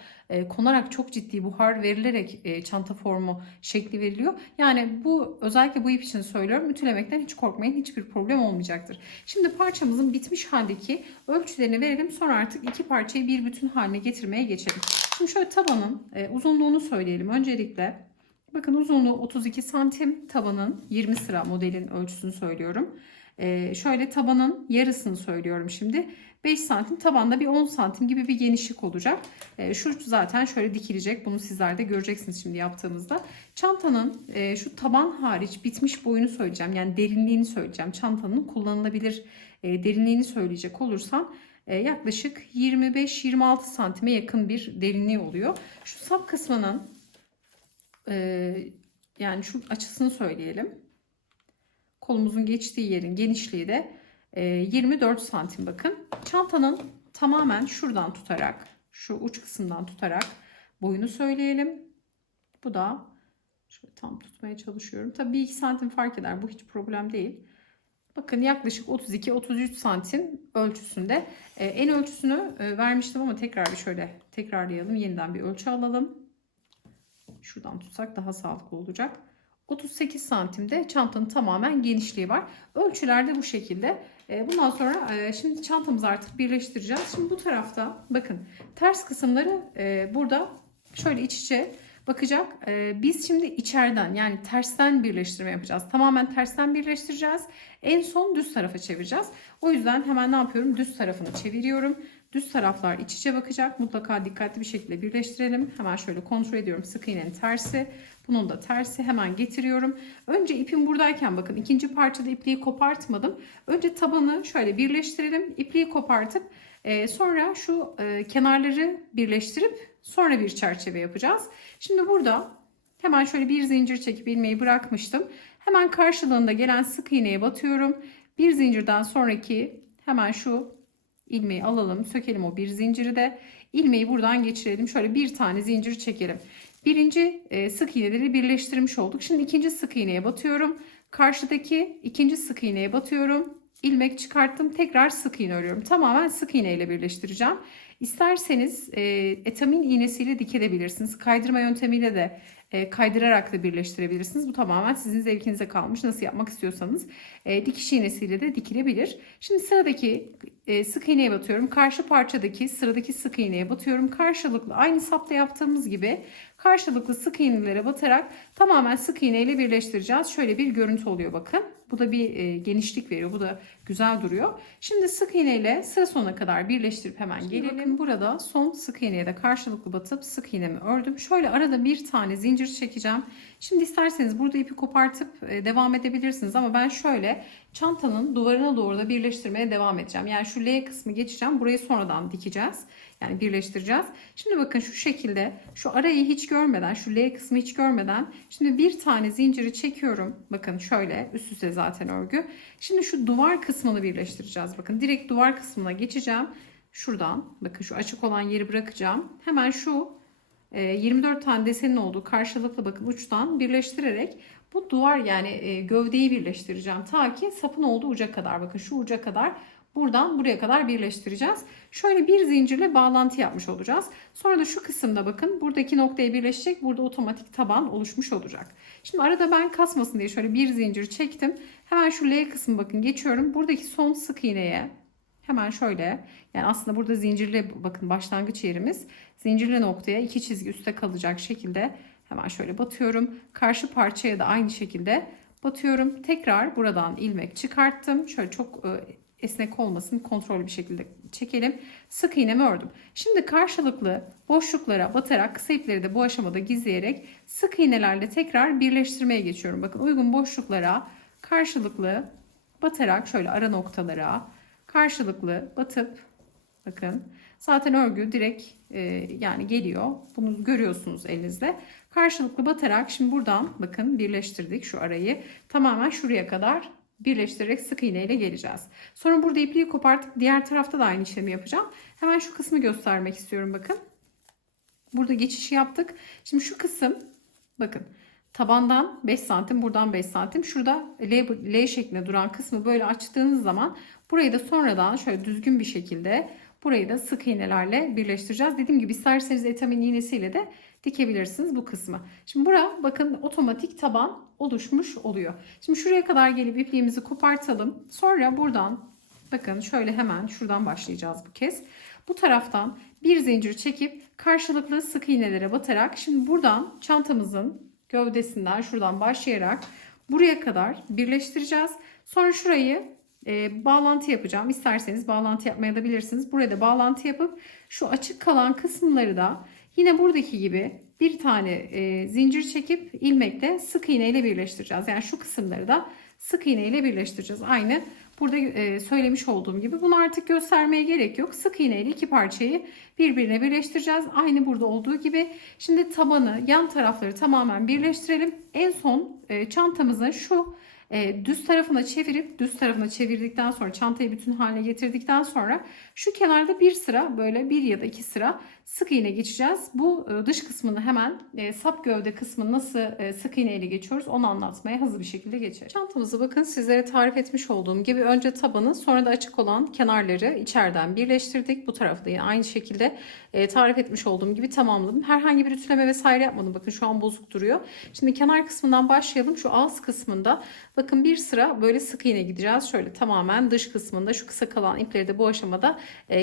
konarak çok ciddi buhar verilerek çanta formu şekli veriliyor. Yani bu özellikle bu ip için söylüyorum. Ütülemekten hiç korkmayın. Hiçbir problem olmayacaktır. Şimdi parçamızın bitmiş haldeki ölçülerini verelim. Sonra artık iki parçayı bir bütün haline getirmeye geçelim. Şimdi şöyle tabanın uzunluğunu söyleyelim. Öncelikle bakın uzunluğu 32 santim, tabanın 20 sıra modelin ölçüsünü söylüyorum. Şöyle tabanın yarısını söylüyorum şimdi. 5 santim, tabanda bir 10 santim gibi bir genişlik olacak. Şu zaten şöyle dikilecek. Bunu sizler de göreceksiniz şimdi yaptığımızda. Çantanın şu taban hariç bitmiş boyunu söyleyeceğim. Yani derinliğini söyleyeceğim. Çantanın kullanılabilir derinliğini söyleyecek olursam yaklaşık 25-26 santime yakın bir derinliği oluyor. Şu sap kısmının yani şu açısını söyleyelim. Kolumuzun geçtiği yerin genişliği de 24 santim bakın. Çantanın tamamen şuradan tutarak, şu uç kısımdan tutarak boyunu söyleyelim. Bu da şöyle tam tutmaya çalışıyorum. Tabii 1-2 santim fark eder. Bu hiç problem değil. Bakın yaklaşık 32-33 santim ölçüsünde. En ölçüsünü vermiştim ama tekrar bir şöyle tekrarlayalım. Yeniden bir ölçü alalım. Şuradan tutsak daha sağlıklı olacak. 38 santimde çantanın tamamen genişliği var. Ölçüler de bu şekilde. Bundan sonra şimdi çantamızı artık birleştireceğiz. Şimdi bu tarafta bakın ters kısımları burada şöyle iç içe bakacak. Biz şimdi içeriden yani tersten birleştirme yapacağız. Tamamen tersten birleştireceğiz. En son düz tarafa çevireceğiz. O yüzden hemen ne yapıyorum? Düz tarafını çeviriyorum. Düz taraflar iç içe bakacak. Mutlaka dikkatli bir şekilde birleştirelim. Hemen şöyle kontrol ediyorum. Sık iğnenin tersi. Bunun da tersi. Hemen getiriyorum. Önce ipim buradayken bakın ikinci parçada ipliği kopartmadım. Önce tabanı şöyle birleştirelim. İpliği kopartıp sonra şu kenarları birleştirip sonra bir çerçeve yapacağız. Şimdi burada hemen şöyle bir zincir çekip ilmeği bırakmıştım. Hemen karşılığında gelen sık iğneye batıyorum. Bir zincirden sonraki hemen şu ilmeği alalım, sökelim o bir zinciri de. İlmeği buradan geçirelim. Şöyle bir tane zincir çekelim. Birinci sık iğneleri birleştirmiş olduk. Şimdi ikinci sık iğneye batıyorum. Karşıdaki ikinci sık iğneye batıyorum. İlmek çıkarttım. Tekrar sık iğne örüyorum. Tamamen sık iğne ile birleştireceğim. İsterseniz etamin iğnesiyle dikebilirsiniz. Kaydırma yöntemiyle de kaydırarak da birleştirebilirsiniz. Bu tamamen sizin zevkinize kalmış. Nasıl yapmak istiyorsanız dikiş iğnesiyle de dikilebilir. Şimdi sıradaki sık iğneye batıyorum. Karşı parçadaki sıradaki sık iğneye batıyorum. Karşılıklı aynı sapta yaptığımız gibi karşılıklı sık iğnelere batarak tamamen sık iğne ile birleştireceğiz. Şöyle bir görüntü oluyor bakın. Bu da bir genişlik veriyor. Bu da güzel duruyor. Şimdi sık iğne ile sıra sonuna kadar birleştirip hemen gelelim. Bakın burada son sık iğneye de karşılıklı batıp sık iğnemi ördüm. Şöyle arada bir tane zincir çekeceğim. Şimdi isterseniz burada ipi kopartıp devam edebilirsiniz ama ben şöyle çantanın duvarına doğru da birleştirmeye devam edeceğim. Yani şu L kısmı geçeceğim. Burayı sonradan dikeceğiz. Yani birleştireceğiz. Şimdi bakın şu şekilde şu arayı hiç görmeden, şu L kısmı hiç görmeden şimdi bir tane zinciri çekiyorum. Bakın şöyle üst üste zaten örgü. Şimdi şu duvar kısmını birleştireceğiz. Bakın direkt duvar kısmına geçeceğim. Şuradan bakın şu açık olan yeri bırakacağım. Hemen şu 24 tane desenin olduğu karşılıklı bakın uçtan birleştirerek bu duvar yani gövdeyi birleştireceğim. Ta ki sapın olduğu uca kadar bakın şu uca kadar buradan buraya kadar birleştireceğiz. Şöyle bir zincirle bağlantı yapmış olacağız. Sonra da şu kısımda bakın buradaki noktaya birleşecek. Burada otomatik taban oluşmuş olacak. Şimdi arada ben kasmasın diye şöyle bir zincir çektim. Hemen şu L kısmı bakın geçiyorum. Buradaki son sık iğneye hemen şöyle yani aslında burada zincirli bakın başlangıç yerimiz. Zincirli noktaya iki çizgi üstte kalacak şekilde hemen şöyle batıyorum. Karşı parçaya da aynı şekilde batıyorum. Tekrar buradan ilmek çıkarttım. Şöyle çok esnek olmasın, kontrollü bir şekilde çekelim. Sık iğnemi ördüm. Şimdi karşılıklı boşluklara batarak kısa ipleri de bu aşamada gizleyerek sık iğnelerle tekrar birleştirmeye geçiyorum. Bakın uygun boşluklara karşılıklı batarak şöyle ara noktalara karşılıklı batıp, bakın zaten örgü direkt yani geliyor. Bunu görüyorsunuz elinizde. Karşılıklı batarak şimdi buradan bakın birleştirdik şu arayı. Tamamen şuraya kadar birleştirerek sık iğne ile geleceğiz. Sonra burada ipliği kopartıp diğer tarafta da aynı işlemi yapacağım. Hemen şu kısmı göstermek istiyorum, bakın. Burada geçişi yaptık. Şimdi şu kısım, bakın, tabandan 5 santim, buradan 5 santim. Şurada L şeklinde duran kısmı böyle açtığınız zaman burayı da sonradan şöyle düzgün bir şekilde burayı da sık iğnelerle birleştireceğiz. Dediğim gibi isterseniz etamin iğnesiyle de dikebilirsiniz bu kısmı. Şimdi bura bakın otomatik taban oluşmuş oluyor. Şimdi şuraya kadar gelip ipliğimizi kopartalım. Sonra buradan bakın şöyle hemen şuradan başlayacağız bu kez. Bu taraftan bir zincir çekip karşılıklı sık iğnelere batarak şimdi buradan çantamızın gövdesinden şuradan başlayarak buraya kadar birleştireceğiz. Sonra şurayı bağlantı yapacağım. İsterseniz bağlantı yapmaya da bilirsiniz. Buraya da bağlantı yapıp şu açık kalan kısımları da yine buradaki gibi bir tane zincir çekip ilmekle sık iğne ile birleştireceğiz. Yani şu kısımları da sık iğne ile birleştireceğiz. Aynı burada söylemiş olduğum gibi. Bunu artık göstermeye gerek yok. Sık iğne ile iki parçayı birbirine birleştireceğiz. Aynı burada olduğu gibi. Şimdi tabanı, yan tarafları tamamen birleştirelim. En son çantamızın şu düz tarafına çevirip düz tarafına çevirdikten sonra çantayı bütün haline getirdikten sonra şu kenarda bir sıra böyle bir ya da iki sıra sık iğne geçeceğiz. Bu dış kısmını hemen sap gövde kısmını nasıl sık iğne ile geçiyoruz onu anlatmaya hızlı bir şekilde geçelim. Çantamızı bakın sizlere tarif etmiş olduğum gibi önce tabanı sonra da açık olan kenarları içeriden birleştirdik. Bu tarafı da yine aynı şekilde tarif etmiş olduğum gibi tamamladım. Herhangi bir ütüleme vesaire yapmadım. Bakın şu an bozuk duruyor. Şimdi kenar kısmından başlayalım. Şu ağız kısmında bakın bir sıra böyle sık iğne gideceğiz. Şöyle tamamen dış kısmında şu kısa kalan ipleri de bu aşamada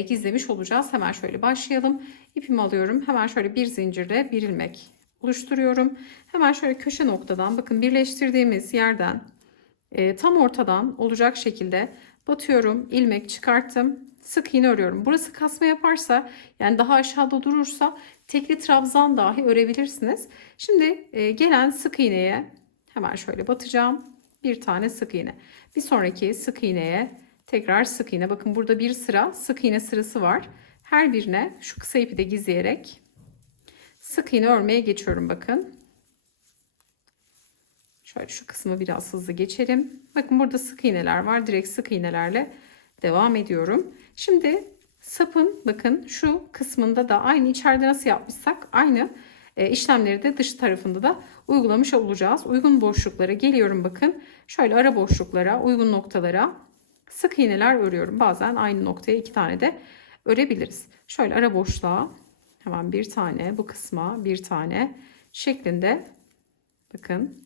gizlemiş olacağız. Hemen şöyle başlayalım. İpimi alıyorum. Hemen şöyle bir zincirle bir ilmek oluşturuyorum. Hemen şöyle köşe noktadan bakın birleştirdiğimiz yerden tam ortadan olacak şekilde batıyorum. İlmek çıkarttım. Sık iğne örüyorum. Burası kasma yaparsa yani daha aşağıda durursa tekli trabzan dahi örebilirsiniz. Şimdi gelen sık iğneye hemen şöyle batacağım. Bir tane sık iğne. Bir sonraki sık iğneye tekrar sık iğne. Bakın burada bir sıra sık iğne sırası var. Her birine şu kısa ipi de gizleyerek sık iğne örmeye geçiyorum bakın. Şöyle şu kısmı biraz hızlı geçelim. Bakın burada sık iğneler var. Direkt sık iğnelerle devam ediyorum. Şimdi sapın bakın şu kısmında da aynı içeride nasıl yapmışsak aynı işlemleri de dış tarafında da uygulamış olacağız. Uygun boşluklara geliyorum bakın. Şöyle ara boşluklara, uygun noktalara sık iğneler örüyorum. Bazen aynı noktaya iki tane de örebiliriz. Şöyle ara boşluğa hemen bir tane, bu kısma bir tane şeklinde bakın.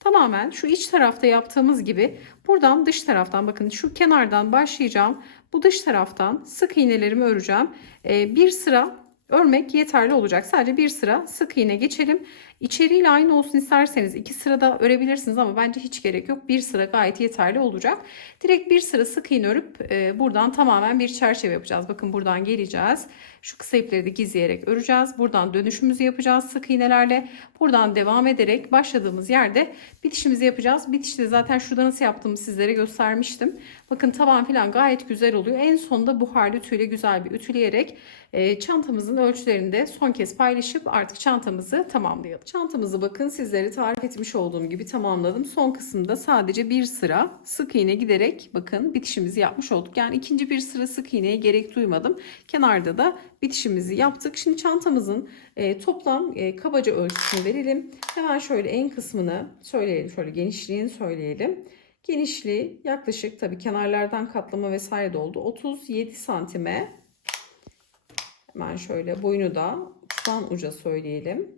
Tamamen şu iç tarafta yaptığımız gibi buradan dış taraftan bakın şu kenardan başlayacağım. Bu dış taraftan sık iğnelerimi öreceğim. Bir sıra örmek yeterli olacak. Sadece bir sıra sık iğne geçelim. İçeriğiyle aynı olsun isterseniz iki sırada örebilirsiniz ama bence hiç gerek yok. Bir sıra gayet yeterli olacak. Direkt bir sıra sık iğne örüp buradan tamamen bir çerçeve yapacağız. Bakın buradan geleceğiz. Şu kısa ipleri de gizleyerek öreceğiz. Buradan dönüşümüzü yapacağız sık iğnelerle. Buradan devam ederek başladığımız yerde bitişimizi yapacağız. Bitişte zaten şurada nasıl yaptığımı sizlere göstermiştim. Bakın taban falan gayet güzel oluyor. En sonunda buharlı ütüyle güzel bir ütüleyerek çantamızın ölçülerini de son kez paylaşıp artık çantamızı tamamlayalım. Çantamızı bakın sizlere tarif etmiş olduğum gibi tamamladım. Son kısımda sadece bir sıra sık iğne giderek bakın bitişimizi yapmış olduk. Yani ikinci bir sıra sık iğneye gerek duymadım. Kenarda da bitişimizi yaptık. Şimdi çantamızın toplam kabaca ölçüsünü verelim. Hemen şöyle en kısmını söyleyelim. Şöyle genişliğini söyleyelim. Genişliği yaklaşık tabii kenarlardan katlama vesaire de oldu. 37 santime. Hemen şöyle boyunu da uçtan uca söyleyelim.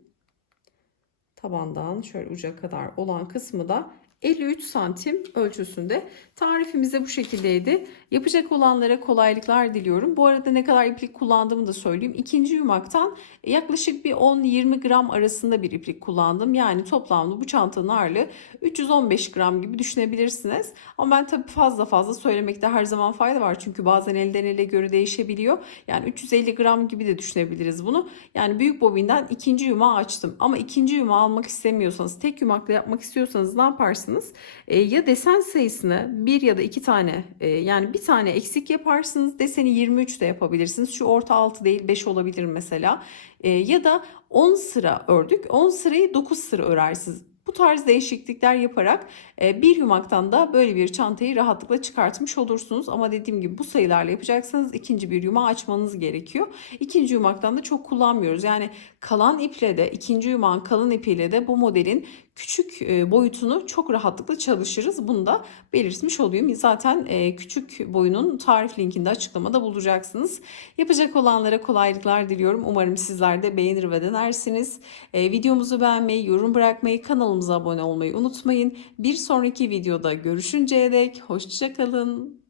Tabandan şöyle uca kadar olan kısmı da 53 santim ölçüsünde. Tarifimiz de bu şekildeydi. Yapacak olanlara kolaylıklar diliyorum. Bu arada ne kadar iplik kullandığımı da söyleyeyim. İkinci yumaktan yaklaşık bir 10-20 gram arasında bir iplik kullandım. Yani toplamda bu çantanın ağırlığı 315 gram gibi düşünebilirsiniz. Ama ben tabii fazla söylemekte her zaman fayda var. Çünkü bazen elden ele göre değişebiliyor. Yani 350 gram gibi de düşünebiliriz bunu. Yani büyük bobinden ikinci yumağı açtım. Ama ikinci yumağı almak istemiyorsanız, tek yumakla yapmak istiyorsanız ne yaparsınız? Ya desen sayısını bir ya da iki tane, yani bir tane eksik yaparsınız. Deseni 23 de yapabilirsiniz. Şu orta 6 değil 5 olabilir mesela. Ya da 10 sıra ördük. 10 sırayı 9 sıra örersiniz. Bu tarz değişiklikler yaparak bir yumaktan da böyle bir çantayı rahatlıkla çıkartmış olursunuz. Ama dediğim gibi bu sayılarla yapacaksanız ikinci bir yumağı açmanız gerekiyor. İkinci yumaktan da çok kullanmıyoruz. Yani kalan iple de, ikinci yumağın kalın ipiyle de bu modelin küçük boyutunu çok rahatlıkla çalışırız. Bunu da belirtmiş olayım. Zaten küçük boyunun tarif linkinde açıklamada bulacaksınız. Yapacak olanlara kolaylıklar diliyorum. Umarım sizler de beğenir ve denersiniz. Videomuzu beğenmeyi, yorum bırakmayı, kanalımıza abone olmayı unutmayın. Bir sonraki videoda görüşünceye dek hoşça kalın.